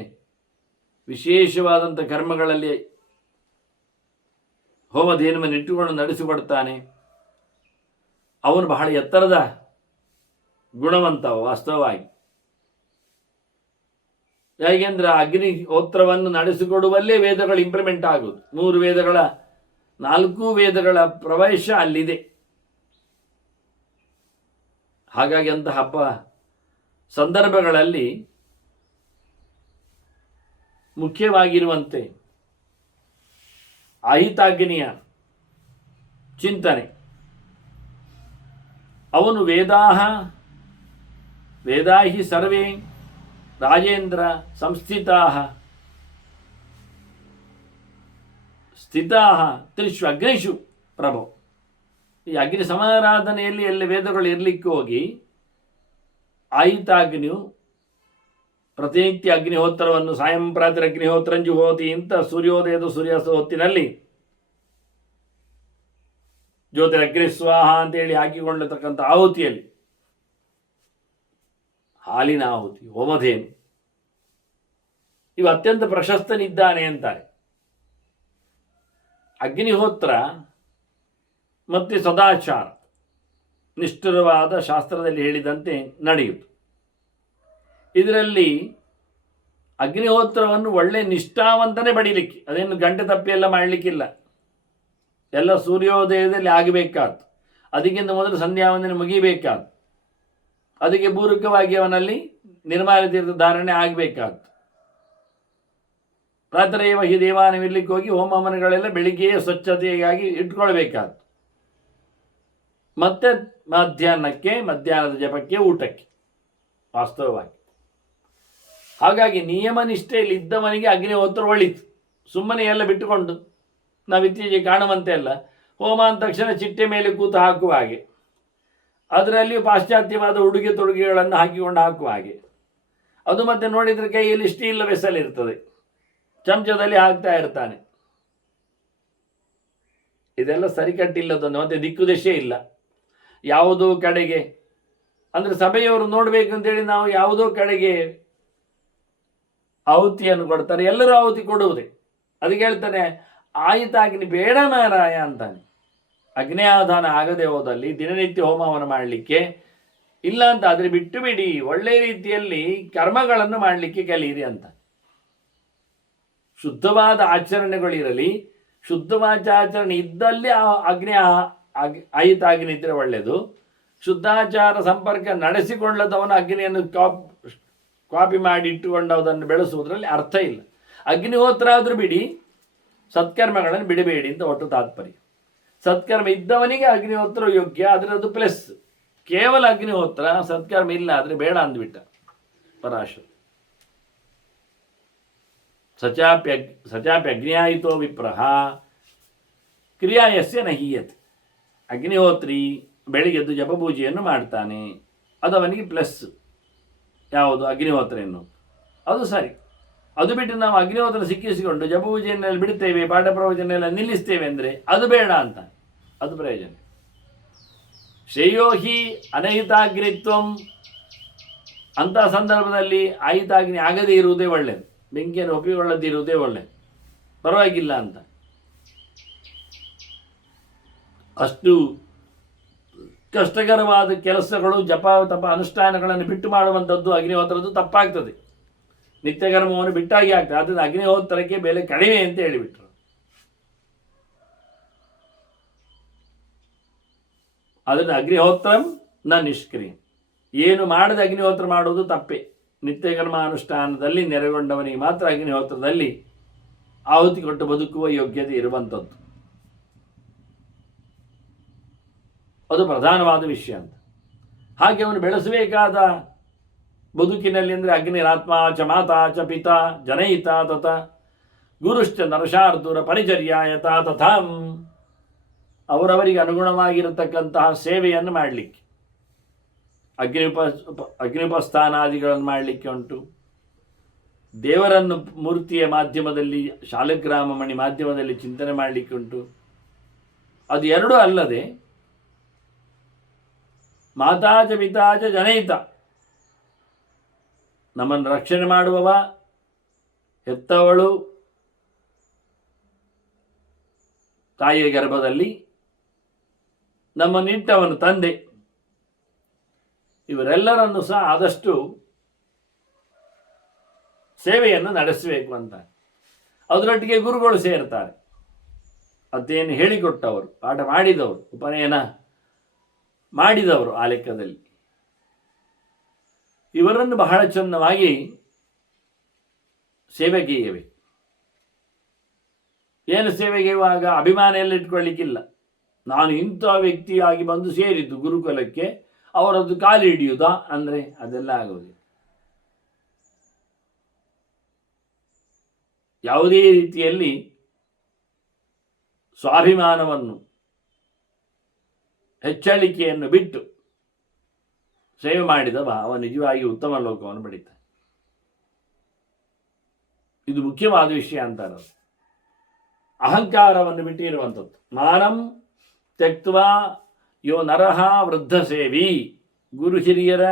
ವಿಶೇಷವಾದಂಥ ಕರ್ಮಗಳಲ್ಲಿ ಹೋಮಧೇನುವನ್ನು ಇಟ್ಟುಕೊಂಡು ನಡೆಸಿಕೊಡ್ತಾನೆ. ಅವನು ಬಹಳ ಎತ್ತರದ ಗುಣವಂತ ವಾಸ್ತವವಾಗಿ. ಯಾಕೆಂದ್ರೆ ಅಗ್ನಿಹೋತ್ರವನ್ನು ನಡೆಸಿಕೊಡುವಲ್ಲೇ ವೇದಗಳು ಇಂಪ್ಲಿಮೆಂಟ್ ಆಗುವುದು. 3 ವೇದಗಳ 4 ವೇದಗಳ ಪ್ರವೇಶ ಅಲ್ಲಿದೆ. ಹಾಗಾಗಿ ಅಂತಹ ಹಬ್ಬ ಸಂದರ್ಭಗಳಲ್ಲಿ ಮುಖ್ಯವಾಗಿರುವಂತೆ ಆಹಿತಾಗ್ನಿಯ ಚಿಂತನೆ. ಅವನು ವೇದಾಹಿ ಸರ್ವೇ ರಾಜೇಂದ್ರ ಸಂಸ್ಥಿತಾಃ ಸ್ಥಿತಾಃ ತ್ರಿಷು ಅಗ್ನಿಷು ಪ್ರಭೋ. ಈ ಅಗ್ನಿ ಸಮಾರಾಧನೆಯಲ್ಲಿ ಎಲ್ಲ ವೇದಗಳು ಇರಲಿಕ್ಕೆ ಹೋಗಿ ಆಹಿತಾಗ್ನಿಯು ಪ್ರತಿನಿತ್ಯ ಅಗ್ನಿಹೋತ್ರವನ್ನು ಸಾಯಂ ಪ್ರಾತರ್ ಅಗ್ನಿಹೋತ್ರಂಜು ಹೋತಿ ಅಂತ ಸೂರ್ಯೋದಯದ ಸೂರ್ಯಾಸ್ತ ಹೊತ್ತಿನಲ್ಲಿ ಜ್ಯೋತಿರಗ್ನಿ ಸ್ವಾಹ ಅಂತೇಳಿ ಹಾಕಿಕೊಳ್ಳತಕ್ಕಂಥ ಆಹುತಿಯಲ್ಲಿ ಹಾಲಿನ ಆಹುತಿ, ಹೋಮಧೇನು, ಇವು ಅತ್ಯಂತ ಪ್ರಶಸ್ತನಿದ್ದಾನೆ ಅಂತಾರೆ. ಅಗ್ನಿಹೋತ್ರ ಮತ್ತು ಸದಾಚಾರ ನಿಷ್ಠುರವಾದ ಶಾಸ್ತ್ರದಲ್ಲಿ ಹೇಳಿದಂತೆ ನಡೆಯುವುದು. ಇದರಲ್ಲಿ ಅಗ್ನಿಹೋತ್ರವನ್ನು ಒಳ್ಳೆ ನಿಷ್ಠಾವಂತನೇ ಬಡಿಲಿಕ್ಕೆ, ಅದೇನು ಗಂಟೆ ತಪ್ಪಿ ಎಲ್ಲ ಮಾಡಲಿಕ್ಕಿಲ್ಲ. ಎಲ್ಲ ಸೂರ್ಯೋದಯದಲ್ಲಿ ಆಗಬೇಕಾದ್ದು, ಅದಕ್ಕಿಂತ ಮೊದಲು ಸಂಧ್ಯಾವಂದನೆ ಮುಗಿಬೇಕಾದ್ದು, ಅದಕ್ಕೆ ಪೂರಕವಾಗಿ ಅವನಲ್ಲಿ ನಿರ್ಮಾಲ ತೀರ್ಥ ಧಾರಣೆ ಆಗಬೇಕಾದ್ದು. ಪ್ರಾತರೇವ ಹಿ ದೇವಾನವಿರ್ಲಿಕ್ಕೆ ಹೋಗಿ ಹೋಮ ಹವನಗಳೆಲ್ಲ ಬೆಳಿಗ್ಗೆಯೇ ಸ್ವಚ್ಛತೆಯಾಗಿ ಇಟ್ಕೊಳ್ಬೇಕಾದ್ದು. ಮತ್ತೆ ಮಧ್ಯಾಹ್ನದ ಜಪಕ್ಕೆ, ಊಟಕ್ಕೆ ವಾಸ್ತವವಾಗಿ. ಹಾಗಾಗಿ ನಿಯಮ ನಿಷ್ಠೆಯಲ್ಲಿ ಇದ್ದವನಿಗೆ ಅಗ್ನಿಹೋತ್ರ ಒಳಿತು. ಸುಮ್ಮನೆ ಎಲ್ಲ ಬಿಟ್ಟುಕೊಂಡು ನಾವು ಇತ್ತೀಚೆಗೆ ಕಾಣುವಂತೆ ಅಲ್ಲ, ಹೋಮ ಅಂದ ತಕ್ಷಣ ಚಿಟ್ಟೆ ಮೇಲೆ ಕೂತು ಹಾಕುವ ಹಾಗೆ, ಅದರಲ್ಲಿಯೂ ಪಾಶ್ಚಾತ್ಯವಾದ ಉಡುಗೆ ತೊಡುಗೆಗಳನ್ನು ಹಾಕಿಕೊಂಡು ಹಾಕುವ ಹಾಗೆ. ಅದು ಮತ್ತೆ ನೋಡಿದರೆ ಕೈಯಲ್ಲಿ ಸ್ಟೀಲ್ ವೆಸಲ್ ಇರ್ತದೆ, ಚಮಚದಲ್ಲಿ ಹಾಕ್ತಾ ಇರ್ತಾನೆ. ಇದೆಲ್ಲ ಸರಿಕಟ್ಟಿಲ್ಲದೊಂದು. ಮತ್ತೆ ದಿಕ್ಕುದಶೆ ಇಲ್ಲ. ಯಾವುದೋ ಕಡೆಗೆ ಅಂದರೆ ಸಭೆಯವರು ನೋಡಬೇಕು ಅಂತೇಳಿ ನಾವು ಯಾವುದೋ ಕಡೆಗೆ ಆಹುತಿಯನ್ನು ಕೊಡ್ತಾರೆ. ಎಲ್ಲರೂ ಆಹುತಿ ಕೊಡುವುದೇ. ಅದಕ್ಕೆ ಹೇಳ್ತಾನೆ ಆಯಿತಾಗ್ನಿ ಬೇಡ ಮಾರಾಯ ಅಂತಾನೆ. ಅಗ್ನಿಯಾಧಾನ ಆಗದೆ ಹೋದಲ್ಲಿ ದಿನನಿತ್ಯ ಹೋಮವನ್ನು ಮಾಡಲಿಕ್ಕೆ ಇಲ್ಲ ಅಂತ ಆದರೆ ಬಿಟ್ಟು ಬಿಡಿ, ಒಳ್ಳೆ ರೀತಿಯಲ್ಲಿ ಕರ್ಮಗಳನ್ನು ಮಾಡಲಿಕ್ಕೆ ಕಲೀರಿ ಅಂತ. ಶುದ್ಧವಾದ ಆಚರಣೆಗಳಿರಲಿ, ಶುದ್ಧವಾದ ಆಚರಣೆ ಇದ್ದಲ್ಲಿ ಆಯಿತಾಗ್ನಿ ಇದ್ದರೆ ಒಳ್ಳೆಯದು. ಶುದ್ಧಾಚಾರ ಸಂಪರ್ಕ ನಡೆಸಿಕೊಳ್ಳದವನು ಅಗ್ನಿಯನ್ನು ಕಾಪಿ ಮಾಡಿ ಇಟ್ಟುಕೊಂಡು ಅದನ್ನು ಬೆಳೆಸುವುದರಲ್ಲಿ ಅರ್ಥ ಇಲ್ಲ. ಅಗ್ನಿಹೋತ್ರ ಆದರೂ ಬಿಡಿ, ಸತ್ಕರ್ಮಗಳನ್ನು ಬಿಡಬೇಡಿ ಅಂತ ಒಟ್ಟು ತಾತ್ಪರ್ಯ. ಸತ್ಕರ್ಮ ಇದ್ದವನಿಗೆ ಅಗ್ನಿಹೋತ್ರ ಯೋಗ್ಯ, ಆದರೆ ಅದು ಪ್ಲಸ್. ಕೇವಲ ಅಗ್ನಿಹೋತ್ರ, ಸತ್ಕರ್ಮ ಇಲ್ಲ ಆದರೆ ಬೇಡ ಅಂದ್ಬಿಟ್ಟ ಪರಾಶರ. ಸಚಾಪ್ಯಗ್ನಿಯಾಯಿತೋ ವಿಪ್ರಹ ಕ್ರಿಯಾಯಸ್ಯ ನಹೀಯತೆ. ಅಗ್ನಿಹೋತ್ರಿ ಬೆಳಿಗ್ಗೆದ್ದು ಜಪಪೂಜೆಯನ್ನು ಮಾಡ್ತಾನೆ, ಅದು ಅವನಿಗೆ ಪ್ಲಸ್. ಯಾವುದು ಅಗ್ನಿಹೋತ್ರ ಎನ್ನುವುದು ಅದು ಸರಿ. ಅದು ಬಿಟ್ಟು ನಾವು ಅಗ್ನಿಹೋತ್ರ ಸಿಕ್ಕಿಸಿಕೊಂಡು ಜಪಪೂಜೆಯನ್ನೆಲ್ಲ ಬಿಡ್ತೇವೆ, ಪಾಠ ಪ್ರವಚನೆಲ್ಲ ನಿಲ್ಲಿಸ್ತೇವೆ ಅಂದರೆ ಅದು ಬೇಡ ಅಂತ, ಅದು ಪ್ರಯೋಜನ. ಶ್ರೇಯೋಹಿ ಅನಹಿತಾಗ್ನಿತ್ವಂ. ಅಂತಹ ಸಂದರ್ಭದಲ್ಲಿ ಆಹಿತಾಗ್ನಿ ಆಗದೇ ಇರುವುದೇ ಒಳ್ಳೆಯದು. ಬೆಂಕಿಯನ್ನು ಒಪ್ಪಿಕೊಳ್ಳದಿರುವುದೇ ಒಳ್ಳೆ, ಪರವಾಗಿಲ್ಲ ಅಂತ. ಅಷ್ಟು ಕಷ್ಟಕರವಾದ ಕೆಲಸಗಳು, ಜಪ ತಪ ಅನುಷ್ಠಾನಗಳನ್ನು ಬಿಟ್ಟು ಮಾಡುವಂಥದ್ದು ಅಗ್ನಿಹೋತ್ರದ್ದು ತಪ್ಪಾಗ್ತದೆ. ನಿತ್ಯಕರ್ಮವನ್ನು ಬಿಟ್ಟಾಗಿ ಆಗ್ತದೆ. ಆದ್ದರಿಂದ ಅಗ್ನಿಹೋತ್ರಕ್ಕೆ ಬೆಲೆ ಕಡಿಮೆ ಅಂತ ಹೇಳಿಬಿಟ್ರು. ಅದನ್ನು ಅಗ್ನಿಹೋತ್ರಂ ನ ನಿಷ್ಕ್ರಿಯ, ಏನು ಮಾಡದೆ ಅಗ್ನಿಹೋತ್ರ ಮಾಡುವುದು ತಪ್ಪೇ. ನಿತ್ಯಕರ್ಮ ಅನುಷ್ಠಾನದಲ್ಲಿ ನೆರೆಗೊಂಡವನಿಗೆ ಮಾತ್ರ ಅಗ್ನಿಹೋತ್ರದಲ್ಲಿ ಆಹುತಿ ಕೊಟ್ಟು ಬದುಕುವ ಯೋಗ್ಯತೆ ಇರುವಂಥದ್ದು. ಅದು ಪ್ರಧಾನವಾದ ವಿಷಯ ಅಂತ. ಹಾಗೆ ಅವನು ಬೆಳೆಸಬೇಕಾದ ಬದುಕಿನಲ್ಲಿ ಅಂದರೆ ಅಗ್ನಿರಾತ್ಮ ಚ ಮಾತಾ ಚ ಪಿತಾ ಜನಯಿತ ತತ ಗುರುಶ್ಚ ನರಶಾರ್ದೂರ ಪರಿಚರ್ಯಾಯತ ತಥಾಂ, ಅವರವರಿಗೆ ಅನುಗುಣವಾಗಿರತಕ್ಕಂತಹ ಸೇವೆಯನ್ನು ಮಾಡಲಿಕ್ಕೆ, ಅಗ್ನಿಪಸ್ಥಾನಾದಿಗಳನ್ನು ಮಾಡಲಿಕ್ಕೆ ಉಂಟು. ದೇವರನ್ನು ಮೂರ್ತಿಯ ಮಾಧ್ಯಮದಲ್ಲಿ, ಶಾಲಗ್ರಾಮ ಮಣಿ ಮಾಧ್ಯಮದಲ್ಲಿ ಚಿಂತನೆ ಮಾಡಲಿಕ್ಕೆ ಉಂಟು. ಅದು ಎರಡೂ ಅಲ್ಲದೆ ಮಾತಾಚ ಪಿತಾಚ ಜನಯಿತ, ನಮ್ಮನ್ನು ರಕ್ಷಣೆ ಮಾಡುವವ, ಹೆತ್ತವಳು, ತಾಯಿಯ ಗರ್ಭದಲ್ಲಿ ನಮ್ಮನ್ನಿಟ್ಟವನು ತಂದೆ, ಇವರೆಲ್ಲರನ್ನು ಸಹ ಆದಷ್ಟು ಸೇವೆಯನ್ನು ನಡೆಸಬೇಕು ಅಂತ. ಅದರೊಟ್ಟಿಗೆ ಗುರುಗಳು ಸೇರ್ತಾರೆ. ಅದೇನು ಹೇಳಿಕೊಟ್ಟವರು, ಪಾಠ ಮಾಡಿದವರು, ಉಪನಯನ ಮಾಡಿದವರು ಆ ಲೆಕ್ಕದಲ್ಲಿ ಇವರನ್ನು ಬಹಳ ಚೆನ್ನಾಗಿ ಸೇವೆಗೈಯಬೇಕು. ಏನು ಸೇವೆಗೈಯುವಾಗ ಅಭಿಮಾನ ಎಲ್ಲ ಇಟ್ಕೊಳ್ಳಿಕ್ಕಿಲ್ಲ. ನಾನು ಇಂಥ ವ್ಯಕ್ತಿಯಾಗಿ ಬಂದು ಸೇರಿದ್ದು ಗುರುಕುಲಕ್ಕೆ, ಅವರದ್ದು ಕಾಲು ಹಿಡಿಯುವುದಾ ಅಂದರೆ ಅದೆಲ್ಲ ಆಗೋದು. ಯಾವುದೇ ರೀತಿಯಲ್ಲಿ ಸ್ವಾಭಿಮಾನವನ್ನು, ಹೆಚ್ಚಳಿಕೆಯನ್ನು ಬಿಟ್ಟು ಸೇವೆ ಮಾಡಿದವ ಅವ ನಿಜವಾಗಿ ಉತ್ತಮ ಲೋಕವನ್ನು ಪಡಿತಾನೆ. ಇದು ಮುಖ್ಯವಾದ ವಿಷಯ ಅಂತಾರೆ. ಅಹಂಕಾರವನ್ನು ಬಿಟ್ಟಿರುವಂಥದ್ದು. ಮಾನಂ ತ್ಯಕ್ತ್ವಾ ಯೋ ನರಹ ವೃದ್ಧ ಸೇವಿ, ಗುರು ಹಿರಿಯರ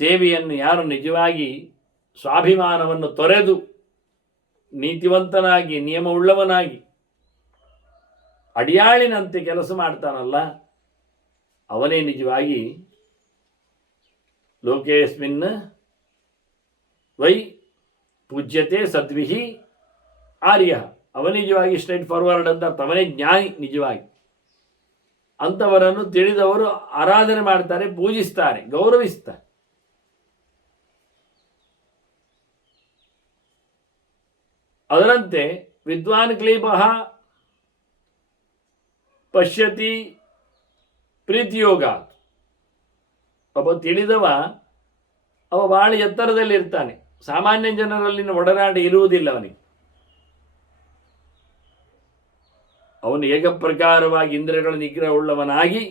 ಸೇವೆಯನ್ನು ಯಾರು ನಿಜವಾಗಿ ಸ್ವಾಭಿಮಾನವನ್ನು ತೊರೆದು ನೀತಿವಂತನಾಗಿ ನಿಯಮವುಳ್ಳವನಾಗಿ ಅಡಿಯಾಳಿನಂತೆ ಕೆಲಸ ಮಾಡ್ತಾನಲ್ಲ, ಅವನೇ ನಿಜವಾಗಿ ಲೋಕೇಸ್ಮಿನ್ ವೈ ಪೂಜ್ಯತೆ ಸದ್ವಿಹಿ ಆರ್ಯ, ಅವನೇ ನಿಜವಾಗಿ ಸ್ಟ್ರೈಟ್ ಫಾರ್ವರ್ಡ್ ಅಂತ, ಅವನೇ ಜ್ಞಾನಿ ನಿಜವಾಗಿ. ಅಂಥವರನ್ನು ತಿಳಿದವರು ಆರಾಧನೆ ಮಾಡ್ತಾರೆ, ಪೂಜಿಸ್ತಾರೆ, ಗೌರವಿಸ್ತಾರೆ. ಅದರಂತೆ ವಿದ್ವಾನ್ ಕ್ಲೀಬಃ ಪಶ್ಯತಿ ಪ್ರೀತಿಯೋಗ, ಒಬ್ಬ ತಿಳಿದವ ಅವ ಬಹಳ ಎತ್ತರದಲ್ಲಿ ಇರ್ತಾನೆ, ಸಾಮಾನ್ಯ ಜನರಲ್ಲಿನ ಒಡನಾಟ ಇರುವುದಿಲ್ಲ ಅವನಿಗೆ. ಅವನು ಏಕ ಪ್ರಕಾರವಾಗಿ ಇಂದ್ರಿಯಗಳ ನಿಗ್ರಹವುಳ್ಳವನಾಗಿ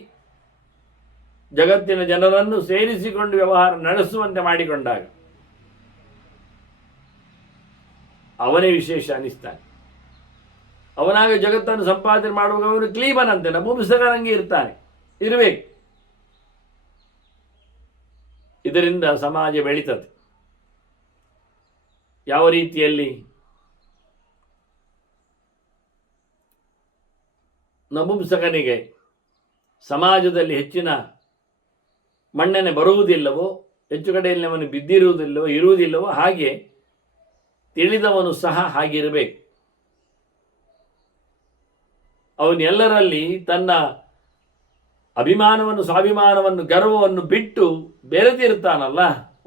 ಜಗತ್ತಿನ ಜನರನ್ನು ಸೇರಿಸಿಕೊಂಡು ವ್ಯವಹಾರ ನಡೆಸುವಂತೆ ಮಾಡಿಕೊಂಡಾಗ ಅವನೇ ವಿಶೇಷ ಅನಿಸ್ತಾನೆ. ಅವನಾಗ ಜಗತ್ತನ್ನು ಸಂಪಾದನೆ ಮಾಡುವಾಗ ಅವನು ಕ್ಲೀಬನಂತೆ ನಪುಂಸಕರಂಗೆ ಇರ್ತಾನೆ, ಇರಬೇಕು. ಇದರಿಂದ ಸಮಾಜ ಬೆಳೀತದೆ. ಯಾವ ರೀತಿಯಲ್ಲಿ ನಪುಂಸಕನಿಗೆ ಸಮಾಜದಲ್ಲಿ ಹೆಚ್ಚಿನ ಮನ್ನಣೆ ಬರುವುದಿಲ್ಲವೋ, ಹೆಚ್ಚು ಕಡೆಯಲ್ಲಿ ಅವನು ಇರುವುದಿಲ್ಲವೋ ಹಾಗೆ ತಿಳಿದವನು ಸಹ ಹಾಗಿರಬೇಕು. ಅವನೆಲ್ಲರಲ್ಲಿ ತನ್ನ ಅಭಿಮಾನವನ್ನು, ಸ್ವಾಭಿಮಾನವನ್ನು, ಗರ್ವವನ್ನು ಬಿಟ್ಟು ಬೆರೆತಿರ್ತಾನಲ್ಲ,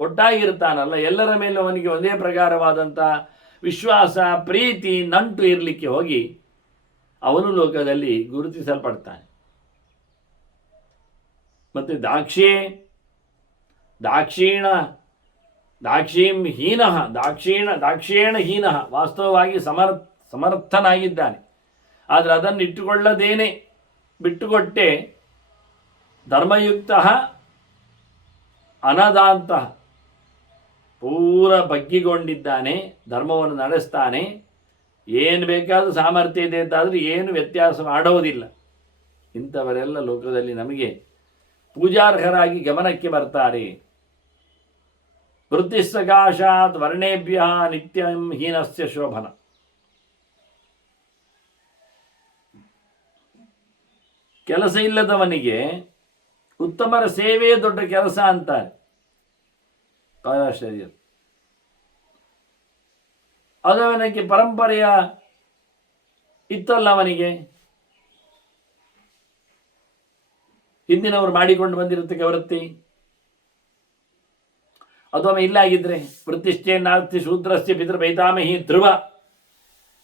ಒಟ್ಟಾಗಿರ್ತಾನಲ್ಲ, ಎಲ್ಲರ ಮೇಲೆ ಅವನಿಗೆ ಒಂದೇ ಪ್ರಕಾರವಾದಂಥ ವಿಶ್ವಾಸ, ಪ್ರೀತಿ, ನಂಟು ಇರಲಿಕ್ಕೆ ಹೋಗಿ ಅವನು ಲೋಕದಲ್ಲಿ ಗುರುತಿಸಲ್ಪಡ್ತಾನೆ. ಮತ್ತು ದಾಕ್ಷೇಣ ಹೀನ ವಾಸ್ತವವಾಗಿ ಸಮರ್ಥನಾಗಿದ್ದಾನೆ. ಆದರೆ ಅದನ್ನು ಇಟ್ಟುಕೊಳ್ಳದೇನೆ ಬಿಟ್ಟುಕೊಟ್ಟೆ ಧರ್ಮಯುಕ್ತ ಅನದಾಂತ, ಪೂರ ಬಗ್ಗಿಕೊಂಡಿದ್ದಾನೆ, ಧರ್ಮವನ್ನು ನಡೆಸ್ತಾನೆ, ಏನು ಬೇಕಾದರೂ ಸಾಮರ್ಥ್ಯ ಇದೆ ಅಂತಾದರೂ ಏನು ವ್ಯತ್ಯಾಸ ಮಾಡೋದಿಲ್ಲ. ಇಂಥವರೆಲ್ಲ ಲೋಕದಲ್ಲಿ ನಮಗೆ ಪೂಜಾರ್ಹರಾಗಿ ಗಮನಕ್ಕೆ ಬರ್ತಾರೆ. ವೃತ್ತಿಸ್ಸಕಾಶಾತ್ ವರ್ಣೇಭ್ಯ ನಿತ್ಯಂ ಹೀನಸ್ಯ ಶೋಭನ. ಕೆಲಸ ಇಲ್ಲದವನಿಗೆ ಉತ್ತಮರ ಸೇವೆಯೇ ದೊಡ್ಡ ಕೆಲಸ ಅಂತಾರೆ ಕಾಲಾಚಾರ್ಯರು. ಅದು ಅವನಿಗೆ ಪರಂಪರೆಯ ಇತ್ತಲ್ಲ, ಅವನಿಗೆ ಹಿಂದಿನವರು ಮಾಡಿಕೊಂಡು ಬಂದಿರತಕ್ಕ ವೃತ್ತಿ ಅದು ಅವನು ಇಲ್ಲ ಆಗಿದ್ರೆ, ವೃತ್ತಿಶ್ಚೇನ್ನಾಸ್ತಿ ಶೂದ್ರಸ್ಯ ಪಿತೃಪೈತಾಮಹಿ ಧ್ರುವ.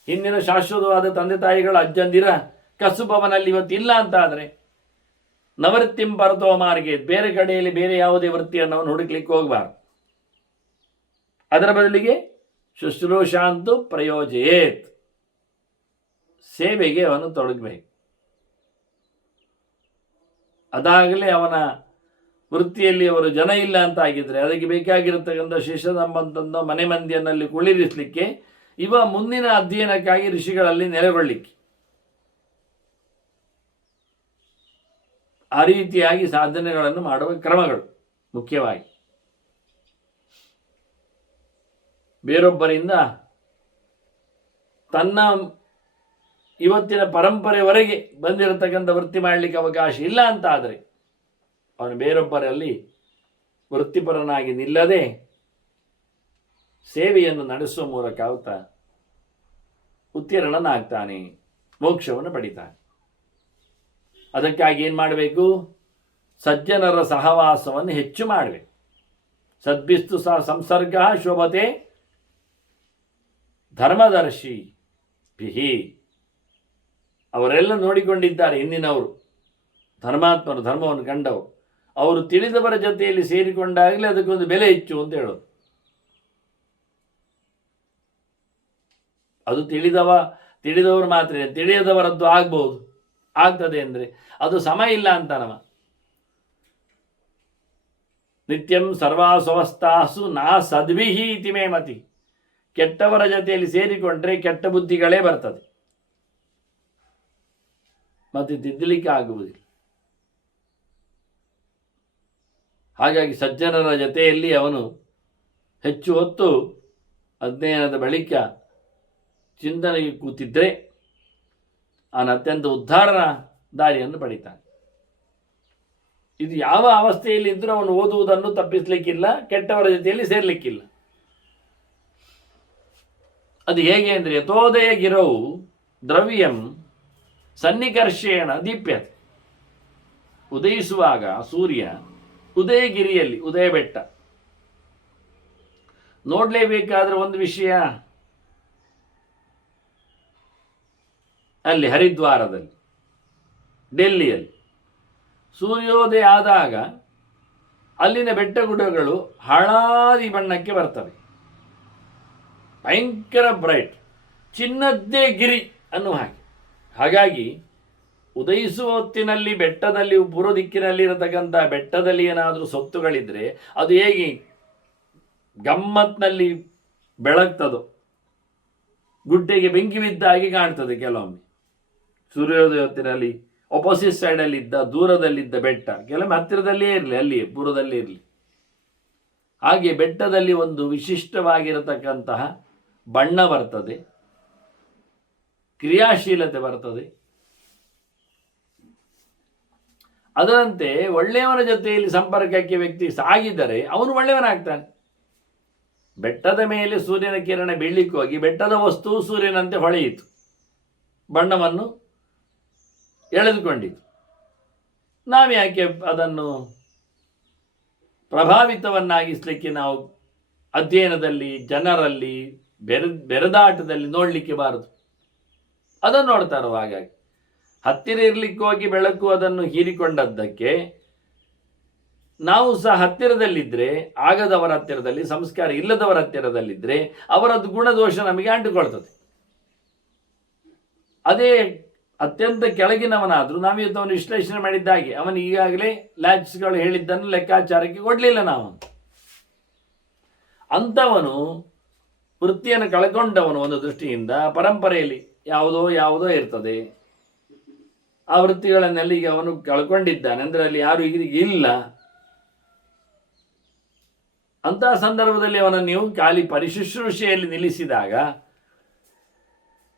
ಹಿಂದಿನ ಶಾಶ್ವತವಾದ ತಂದೆ ತಾಯಿಗಳ ಅಜ್ಜಂದಿರ ಕಸುಬವನಲ್ಲಿ ಇವತ್ತಿಲ್ಲ ಅಂತ ಆದರೆ ನವೃತ್ತಿಂ ಪರತೋ ಮಾರ್ಗೆ, ಬೇರೆ ಕಡೆಯಲ್ಲಿ ಬೇರೆ ಯಾವುದೇ ವೃತ್ತಿಯನ್ನು ಅವನು ಹುಡುಕ್ಲಿಕ್ಕೆ ಹೋಗಬಾರ್ದು. ಅದರ ಬದಲಿಗೆ ಶುಶ್ರೂಷಾಂತು ಪ್ರಯೋಜಯೇತ್, ಸೇವೆಗೆ ಅವನು ತೊಡಗಬೇಕು. ಅದಾಗಲೇ ಅವನ ವೃತ್ತಿಯಲ್ಲಿ ಅವರು ಜನ ಇಲ್ಲ ಅಂತ ಆಗಿದ್ರೆ ಅದಕ್ಕೆ ಬೇಕಾಗಿರತಕ್ಕಂಥ ಶಿಷ್ಯ ಸಂಬಂಧದ ಮನೆ ಮಂದಿಯನ್ನಲ್ಲಿ ಕುಳ್ಳಿರಿಸಲಿಕ್ಕೆ, ಇವ ಮುಂದಿನ ಅಧ್ಯಯನಕ್ಕಾಗಿ ಋಷಿಗಳಲ್ಲಿ ನೆಲೆಗೊಳ್ಳಿಕ್ಕೆ, ಆ ರೀತಿಯಾಗಿ ಸಾಧನೆಗಳನ್ನು ಮಾಡುವ ಕ್ರಮಗಳು ಮುಖ್ಯವಾಗಿ. ಬೇರೊಬ್ಬರಿಂದ ತನ್ನ ಇವತ್ತಿನ ಪರಂಪರೆವರೆಗೆ ಬಂದಿರತಕ್ಕಂಥ ವೃತ್ತಿ ಮಾಡಲಿಕ್ಕೆ ಅವಕಾಶ ಇಲ್ಲ ಅಂತ ಆದರೆ ಅವನು ಬೇರೊಬ್ಬರಲ್ಲಿ ವೃತ್ತಿಪರನಾಗಿ ನಿಲ್ಲದೆ ಸೇವೆಯನ್ನು ನಡೆಸುವ ಮೂಲಕ ಆತ ಉತ್ತೀರ್ಣನಾಗ್ತಾನೆ, ಮೋಕ್ಷವನ್ನು ಪಡಿತಾನೆ. ಅದಕ್ಕಾಗಿ ಏನು ಮಾಡಬೇಕು? ಸಜ್ಜನರ ಸಹವಾಸವನ್ನು ಹೆಚ್ಚು ಮಾಡಬೇಕು. ಸದ್ಭಿಸ್ತು ಸಂಸರ್ಗ ಶೋಭತೆ ಧರ್ಮದರ್ಶಿ ಭಿಹಿ. ಅವರೆಲ್ಲ ನೋಡಿಕೊಂಡಿದ್ದಾರೆ ಹಿಂದಿನವರು, ಧರ್ಮಾತ್ಮರು, ಧರ್ಮವನ್ನು ಕಂಡವರು. ಅವರು ತಿಳಿದವರ ಜೊತೆಯಲ್ಲಿ ಸೇರಿಕೊಂಡಾಗಲೇ ಅದಕ್ಕೊಂದು ಬೆಲೆ ಹೆಚ್ಚು ಅಂತ ಹೇಳೋದು. ಅದು ತಿಳಿದವರು ಮಾತ್ರ, ತಿಳಿಯದವರದ್ದು ಆಗ್ಬೋದು, ಆಗ್ತದೆ ಅಂದರೆ ಅದು ಸಮ ಇಲ್ಲ ಅಂತ ನಮ್ಮ ನಿತ್ಯಂ ಸರ್ವಾಸವಸ್ತಾಸು ನಾ ಸದ್ವಿಹಿ ಇತಿ ಮೇ ಮತಿ. ಕೆಟ್ಟವರ ಜೊತೆಯಲ್ಲಿ ಸೇರಿಕೊಂಡ್ರೆ ಕೆಟ್ಟ ಬುದ್ಧಿಗಳೇ ಬರ್ತದೆ, ಮತ್ತೆ ತಿದ್ದಲಿಕ್ಕೆ ಆಗುವುದಿಲ್ಲ. ಹಾಗಾಗಿ ಸಜ್ಜನರ ಜೊತೆಯಲ್ಲಿ ಅವನು ಹೆಚ್ಚು ಹೊತ್ತು ಅಧ್ಯಯನದ ಬಳಿಕ ಚಿಂತನೆಗೆ ಕೂತಿದ್ರೆ ಅವನು ಅತ್ಯಂತ ಉದ್ಧಾರನ ದಾರಿಯನ್ನು ಪಡಿತಾನೆ. ಇದು ಯಾವ ಅವಸ್ಥೆಯಲ್ಲಿ ಇದ್ದರೂ ಅವನು ಓದುವುದನ್ನು ತಪ್ಪಿಸಲಿಕ್ಕಿಲ್ಲ, ಕೆಟ್ಟವರ ಜೊತೆಯಲ್ಲಿ ಸೇರ್ಲಿಕ್ಕಿಲ್ಲ. ಅದು ಹೇಗೆ ಅಂದರೆ, ಯಥೋದಯ ಗಿರವು ದ್ರವ್ಯಂ ಸನ್ನಿಕರ್ಷೇಣ ದೀಪ್ಯತೆ. ಉದಯಿಸುವಾಗ ಸೂರ್ಯ ಉದಯಗಿರಿಯಲ್ಲಿ, ಉದಯ ಬೆಟ್ಟ ನೋಡಲೇಬೇಕಾದ್ರೆ ಒಂದು ವಿಷಯ, ಅಲ್ಲಿ ಹರಿದ್ವಾರದಲ್ಲಿ, ಡೆಲ್ಲಿಯಲ್ಲಿ ಸೂರ್ಯೋದಯ ಆದಾಗ ಅಲ್ಲಿನ ಬೆಟ್ಟ ಗುಡ್ಡಗಳು ಹಳದಿ ಬಣ್ಣಕ್ಕೆ ಬರ್ತವೆ, ಭಯಂಕರ ಬ್ರೈಟ್, ಚಿನ್ನದ್ದೇ ಗಿರಿ ಅನ್ನುವ ಹಾಗೆ. ಹಾಗಾಗಿ ಉದಯಿಸುವ ಹೊತ್ತಿನಲ್ಲಿ ಬೆಟ್ಟದಲ್ಲಿ, ಪೂರ್ವ ದಿಕ್ಕಿನಲ್ಲಿ ಇರತಕ್ಕಂಥ ಬೆಟ್ಟದಲ್ಲಿ ಏನಾದರೂ ಸೊತ್ತುಗಳಿದ್ರೆ ಅದು ಹೇಗೆ ಗಮ್ಮತ್ನಲ್ಲಿ ಬೆಳಗ್ತದೋ, ಗುಡ್ಡೆಗೆ ಬೆಂಕಿ ಬಿದ್ದ ಹಾಗೆ ಕಾಣ್ತದೆ ಕೆಲವೊಮ್ಮೆ. ಸೂರ್ಯೋದಯ ಹೊತ್ತಿನಲ್ಲಿ ಅಪೋಸಿಟ್ ಸೈಡಲ್ಲಿ ಇದ್ದ, ದೂರದಲ್ಲಿದ್ದ ಬೆಟ್ಟ ಕೆಲವೊಮ್ಮೆ ಹತ್ತಿರದಲ್ಲೇ ಇರಲಿ, ಅಲ್ಲಿ ಪೂರ್ವದಲ್ಲೇ ಇರಲಿ. ಹಾಗೆ ಬೆಟ್ಟದಲ್ಲಿ ಒಂದು ವಿಶಿಷ್ಟವಾಗಿರತಕ್ಕಂತಹ ಬಣ್ಣ ಬರ್ತದೆ, ಕ್ರಿಯಾಶೀಲತೆ ಬರ್ತದೆ. ಅದರಂತೆ ಒಳ್ಳೆಯವನ ಜೊತೆಯಲ್ಲಿ ಸಂಪರ್ಕಕ್ಕೆ ವ್ಯಕ್ತಿ ಸಾಗಿದರೆ ಅವನು ಒಳ್ಳೆಯವನಾಗ್ತಾನೆ. ಬೆಟ್ಟದ ಮೇಲೆ ಸೂರ್ಯನ ಕಿರಣ ಬೀಳಲಿಕ್ಕೆ ಹೋಗಿ ಬೆಟ್ಟದ ವಸ್ತು ಸೂರ್ಯನಂತೆ ಹೊಳೆಯಿತು, ಬಣ್ಣವನ್ನು ಎಳೆದುಕೊಂಡಿತು. ನಾವ್ಯಾಕೆ ಅದನ್ನು ಪ್ರಭಾವಿತವನ್ನಾಗಿಸಲಿಕ್ಕೆ ನಾವು ಅಧ್ಯಯನದಲ್ಲಿ, ಜನರಲ್ಲಿ, ಬೆರೆದಾಟದಲ್ಲಿ ನೋಡಲಿಕ್ಕೆ ಬಾರದು? ಅದನ್ನು ನೋಡ್ತಾರೋ. ಹಾಗಾಗಿ ಹತ್ತಿರ ಇರಲಿಕ್ಕೆ ಹೋಗಿ ಬೆಳಕು ಅದನ್ನು ಹೀರಿಕೊಂಡದ್ದಕ್ಕೆ ನಾವು ಸಹ ಹತ್ತಿರದಲ್ಲಿದ್ದರೆ, ಆಗದವರ ಹತ್ತಿರದಲ್ಲಿ, ಸಂಸ್ಕಾರ ಇಲ್ಲದವರ ಹತ್ತಿರದಲ್ಲಿದ್ದರೆ ಅವರದ್ದು ಗುಣದೋಷ ನಮಗೆ ಅಂಟುಕೊಳ್ತದೆ. ಅದೇ ಅತ್ಯಂತ ಕೆಳಗಿನವನಾದರೂ ನಾವಿದ್ದವನು ವಿಶ್ಲೇಷಣೆ ಮಾಡಿದ್ದಾಗೆ ಅವನು ಈಗಾಗಲೇ ಲ್ಯಾಚ್ಗಳು ಹೇಳಿದ್ದನ್ನು ಲೆಕ್ಕಾಚಾರಕ್ಕೆ ಕೊಡಲಿಲ್ಲ ನಾವು. ಅಂಥವನು ವೃತ್ತಿಯನ್ನು ಕಳ್ಕೊಂಡವನು ಒಂದು ದೃಷ್ಟಿಯಿಂದ. ಪರಂಪರೆಯಲ್ಲಿ ಯಾವುದೋ ಇರ್ತದೆ, ಆ ವೃತ್ತಿಗಳನ್ನೆಲ್ಲ ಈಗ ಅವನು ಕಳ್ಕೊಂಡಿದ್ದಾನೆ. ಅಂದರೆ ಅಲ್ಲಿ ಯಾರು ಈಗ ಇಲ್ಲ. ಅಂತಹ ಸಂದರ್ಭದಲ್ಲಿ ಅವನನ್ನು ನೀವು ಖಾಲಿ ಪರಿಶುಶ್ರೂಷೆಯಲ್ಲಿ ನಿಲ್ಲಿಸಿದಾಗ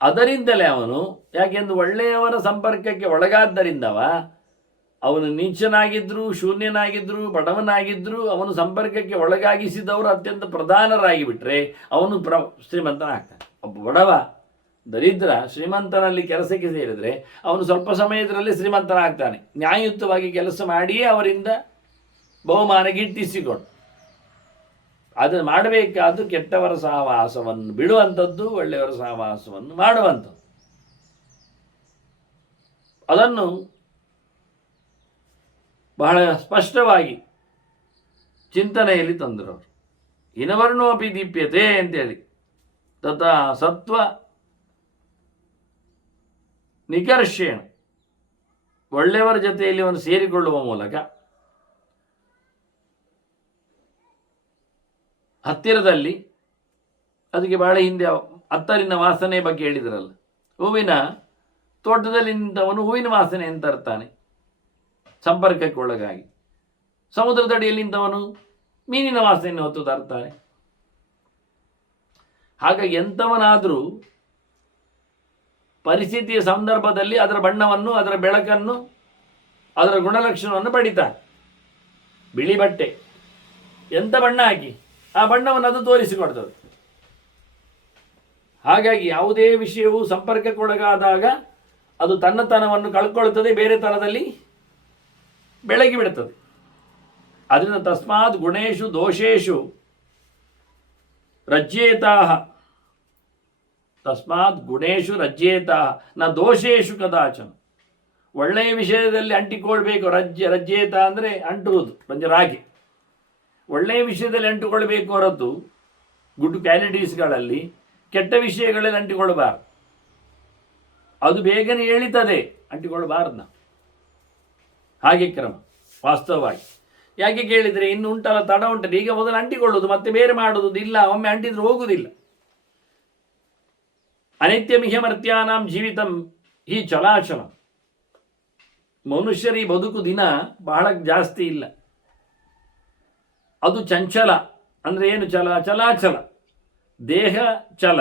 ಅದರಿಂದಲೇ ಅವನು, ಯಾಕೆಂದು ಒಳ್ಳೆಯವರ ಸಂಪರ್ಕಕ್ಕೆ ಒಳಗಾದ್ದರಿಂದವ, ಅವನು ನೀಚನಾಗಿದ್ದರೂ ಶೂನ್ಯನಾಗಿದ್ದರೂ ಬಡವನಾಗಿದ್ದರೂ ಅವನು ಸಂಪರ್ಕಕ್ಕೆ ಒಳಗಾಗಿಸಿದವರು ಅತ್ಯಂತ ಪ್ರಧಾನರಾಗಿ ಬಿಟ್ಟರೆ ಅವನು ಶ್ರೀಮಂತನಾಗ್ತಾನೆ. ಒಬ್ಬ ಬಡವ ದರಿದ್ರ ಶ್ರೀಮಂತನಲ್ಲಿ ಕೆಲಸಕ್ಕೆ ಸೇರಿದರೆ ಅವನು ಸ್ವಲ್ಪ ಸಮಯದಲ್ಲೇ ಶ್ರೀಮಂತನಾಗ್ತಾನೆ. ನ್ಯಾಯಯುತವಾಗಿ ಕೆಲಸ ಮಾಡಿಯೇ ಅವರಿಂದ ಬಹುಮಾನ ಗಿಟ್ಟಿಸಿಕೊಂಡು. ಅದನ್ನು ಮಾಡಬೇಕಾದ್ದು ಕೆಟ್ಟವರ ಸಹವಾಸವನ್ನು ಬಿಡುವಂಥದ್ದು, ಒಳ್ಳೆಯವರ ಸಹವಾಸವನ್ನು ಮಾಡುವಂಥದ್ದು. ಅದನ್ನು ಬಹಳ ಸ್ಪಷ್ಟವಾಗಿ ಚಿಂತನೆಯಲ್ಲಿ ತಂದರು ಅವರು. ಇನವರ್ಣೋ ಅಪಿ ದೀಪ್ಯತೆ ಅಂತೇಳಿ ತಥಾ ಸತ್ವ ನಿಕರ್ಷೇಣ, ಒಳ್ಳೆಯವರ ಜೊತೆಯಲ್ಲಿ ಅವನು ಸೇರಿಕೊಳ್ಳುವ ಮೂಲಕ ಹತ್ತಿರದಲ್ಲಿ, ಅದಕ್ಕೆ ಬಹಳ ಹಿಂದೆ ಅತ್ತರಿನ ವಾಸನೆ ಬಗ್ಗೆ ಹೇಳಿದ್ರಲ್ಲ, ಹೂವಿನ ತೋಟದಲ್ಲಿ ನಿಂತವನು ಹೂವಿನ ವಾಸನೆ ಅಂತ ತರ್ತಾನೆ ಸಂಪರ್ಕಕ್ಕೆ ಒಳಗಾಗಿ. ಸಮುದ್ರದಡಿಯಲ್ಲಿ ನಿಂತವನು ಮೀನಿನ ವಾಸನೆಯನ್ನು ಹೊತ್ತು ತರ್ತಾನೆ. ಹಾಗಾಗಿ ಎಂಥವನಾದರೂ ಪರಿಸ್ಥಿತಿಯ ಸಂದರ್ಭದಲ್ಲಿ ಅದರ ಬಣ್ಣವನ್ನು, ಅದರ ಬೆಳಕನ್ನು, ಅದರ ಗುಣಲಕ್ಷಣವನ್ನು ಪಡಿತಾನೆ. ಬಿಳಿ ಬಟ್ಟೆ ಎಂಥ ಬಣ್ಣ ಹಾಕಿ ಆ ಬಣ್ಣವನ್ನು ಅದು ತೋರಿಸಿಕೊಡ್ತದೆ. ಹಾಗಾಗಿ ಯಾವುದೇ ವಿಷಯವು ಸಂಪರ್ಕಕ್ಕೊಳಗಾದಾಗ ಅದು ತನ್ನತನವನ್ನು ಕಳ್ಕೊಳ್ತದೆ, ಬೇರೆ ತನದಲ್ಲಿ ಬೆಳಗಿ ಬಿಡುತ್ತದೆ. ಅದರಿಂದ ತಸ್ಮಾತ್ ಗುಣೇಶು ದೋಷೇಶು ರಜ್ಯೇತಾಹ, ತಸ್ಮಾತ್ ಗುಣೇಶು ರಜ್ಯೇತಾಹ ನ ದೋಷೇಶು ಕದಾಚನ. ಒಳ್ಳೆಯ ವಿಷಯದಲ್ಲಿ ಅಂಟಿಕೊಳ್ಬೇಕು. ರಜ್ಯೇತ ಅಂದರೆ ಅಂಟುವುದು, ರಾಗಿ. ಒಳ್ಳೆಯ ವಿಷಯದಲ್ಲಿ ಅಂಟಿಕೊಳ್ಬೇಕು ಹೊರತು ಗುಡ್ ಕ್ವಾಲಿಟೀಸ್ಗಳಲ್ಲಿ ಕೆಟ್ಟ ವಿಷಯಗಳಲ್ಲಿ ಅಂಟಿಕೊಳ್ಳಬಾರದು. ಅದು ಬೇಗನೆ ಎಳಿತದೆ, ಅಂಟಿಕೊಳ್ಳಬಾರದು ನಾವು. ಹಾಗೆ ಕ್ರಮ ವಾಸ್ತವವಾಗಿ. ಯಾಕೆ ಕೇಳಿದರೆ ಇನ್ನು ಉಂಟಲ್ಲ, ತಡ ಉಂಟಲ್ಲ. ಈಗ ಮೊದಲು ಅಂಟಿಕೊಳ್ಳೋದು ಮತ್ತೆ ಬೇರೆ ಮಾಡೋದು ಇಲ್ಲ, ಒಮ್ಮೆ ಅಂಟಿದ್ರೆ ಹೋಗುವುದಿಲ್ಲ. ಅನಿತ್ಯಮಿಹಮರ್ತ್ಯಾನಾಂ ಜೀವಿತಂ ಹಿ ಚಲಾಚಲ. ಮನುಷ್ಯರಿ ಬದುಕು ದಿನ ಬಹಳ ಜಾಸ್ತಿ ಇಲ್ಲ. ಅದು ಚಂಚಲ. ಅಂದರೆ ಏನು ಚಲ? ಚಲಾಚಲ. ದೇಹ ಚಲ,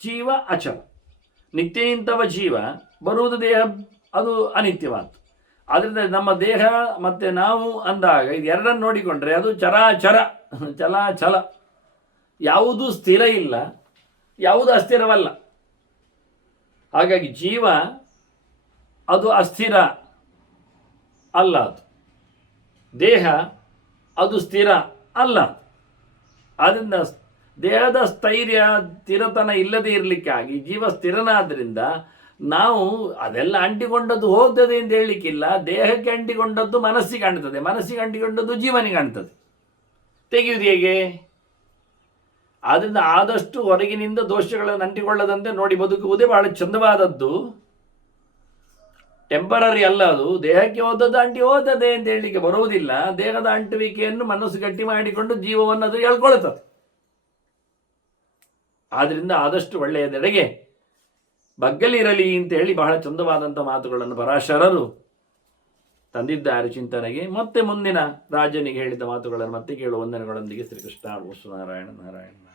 ಜೀವ ಅಚಲ. ನಿತ್ಯ ನಿಂತವ ಜೀವ, ಬರುವುದು ದೇಹ, ಅದು ಅನಿತ್ಯವಾದ. ಆದ್ದರಿಂದ ನಮ್ಮ ದೇಹ ಮತ್ತು ನಾವು ಅಂದಾಗ ಇದು ಎರಡನ್ನು ನೋಡಿಕೊಂಡ್ರೆ ಅದು ಚರಾಚರ, ಚಲಾಚಲ. ಯಾವುದೂ ಸ್ಥಿರ ಇಲ್ಲ, ಯಾವುದು ಅಸ್ಥಿರವಲ್ಲ. ಹಾಗಾಗಿ ಜೀವ ಅದು ಅಸ್ಥಿರ ಅಲ್ಲ, ಅದು ದೇಹ ಅದು ಸ್ಥಿರ ಅಲ್ಲ. ಆದ್ದರಿಂದ ದೇಹದ ಸ್ಥೈರ್ಯ ಸ್ಥಿರತನ ಇಲ್ಲದೆ ಇರಲಿಕ್ಕಾಗಿ ಜೀವ ಸ್ಥಿರನಾದ್ದರಿಂದ ನಾವು ಅದೆಲ್ಲ ಅಂಟಿಕೊಂಡದ್ದು ಹೋಗ್ತದೆ ಅಂತ ಹೇಳಲಿಕ್ಕಿಲ್ಲ. ದೇಹಕ್ಕೆ ಅಂಟಿಕೊಂಡದ್ದು ಮನಸ್ಸಿಗೆ ಕಾಣ್ತದೆ, ಮನಸ್ಸಿಗೆ ಅಂಟಿಕೊಂಡದ್ದು ಜೀವನಿಗೆ ಕಾಣ್ತದೆ. ತೆಗೆಯುವುದು ಹೇಗೆ? ಆದ್ದರಿಂದ ಆದಷ್ಟು ಹೊರಗಿನಿಂದ ದೋಷಗಳನ್ನು ಅಂಟಿಕೊಳ್ಳದಂತೆ ನೋಡಿ ಬದುಕುವುದೇ ಬಹಳ ಚಂದವಾದದ್ದು. ಟೆಂಪರರಿ ಅಲ್ಲ ಅದು. ದೇಹಕ್ಕೆ ಹೋದದ್ದು ಅಂಟಿ ಹೋದದೆ ಅಂತ ಹೇಳಲಿಕ್ಕೆ ಬರುವುದಿಲ್ಲ. ದೇಹದ ಅಂಟುವಿಕೆಯನ್ನು ಮನಸ್ಸು ಗಟ್ಟಿ ಮಾಡಿಕೊಂಡು ಜೀವವನ್ನು ಅದು ಹೇಳ್ಕೊಳ್ತದೆ. ಆದ್ದರಿಂದ ಆದಷ್ಟು ಒಳ್ಳೆಯದೆಡೆಗೆ ಬಗ್ಗಲಿರಲಿ ಅಂತ ಹೇಳಿ ಬಹಳ ಚಂದವಾದಂಥ ಮಾತುಗಳನ್ನು ಪರಾಶರರು ತಂದಿದ್ದಾರೆ ಚಿಂತನೆಗೆ. ಮತ್ತೆ ಮುಂದಿನ ರಾಜನಿಗೆ ಹೇಳಿದ ಮಾತುಗಳನ್ನು ಮತ್ತೆ ಕೇಳುವ ವಂದನೆಗಳೊಂದಿಗೆ ಶ್ರೀಕೃಷ್ಣ ನಾರಾಯಣ ನಾರಾಯಣ.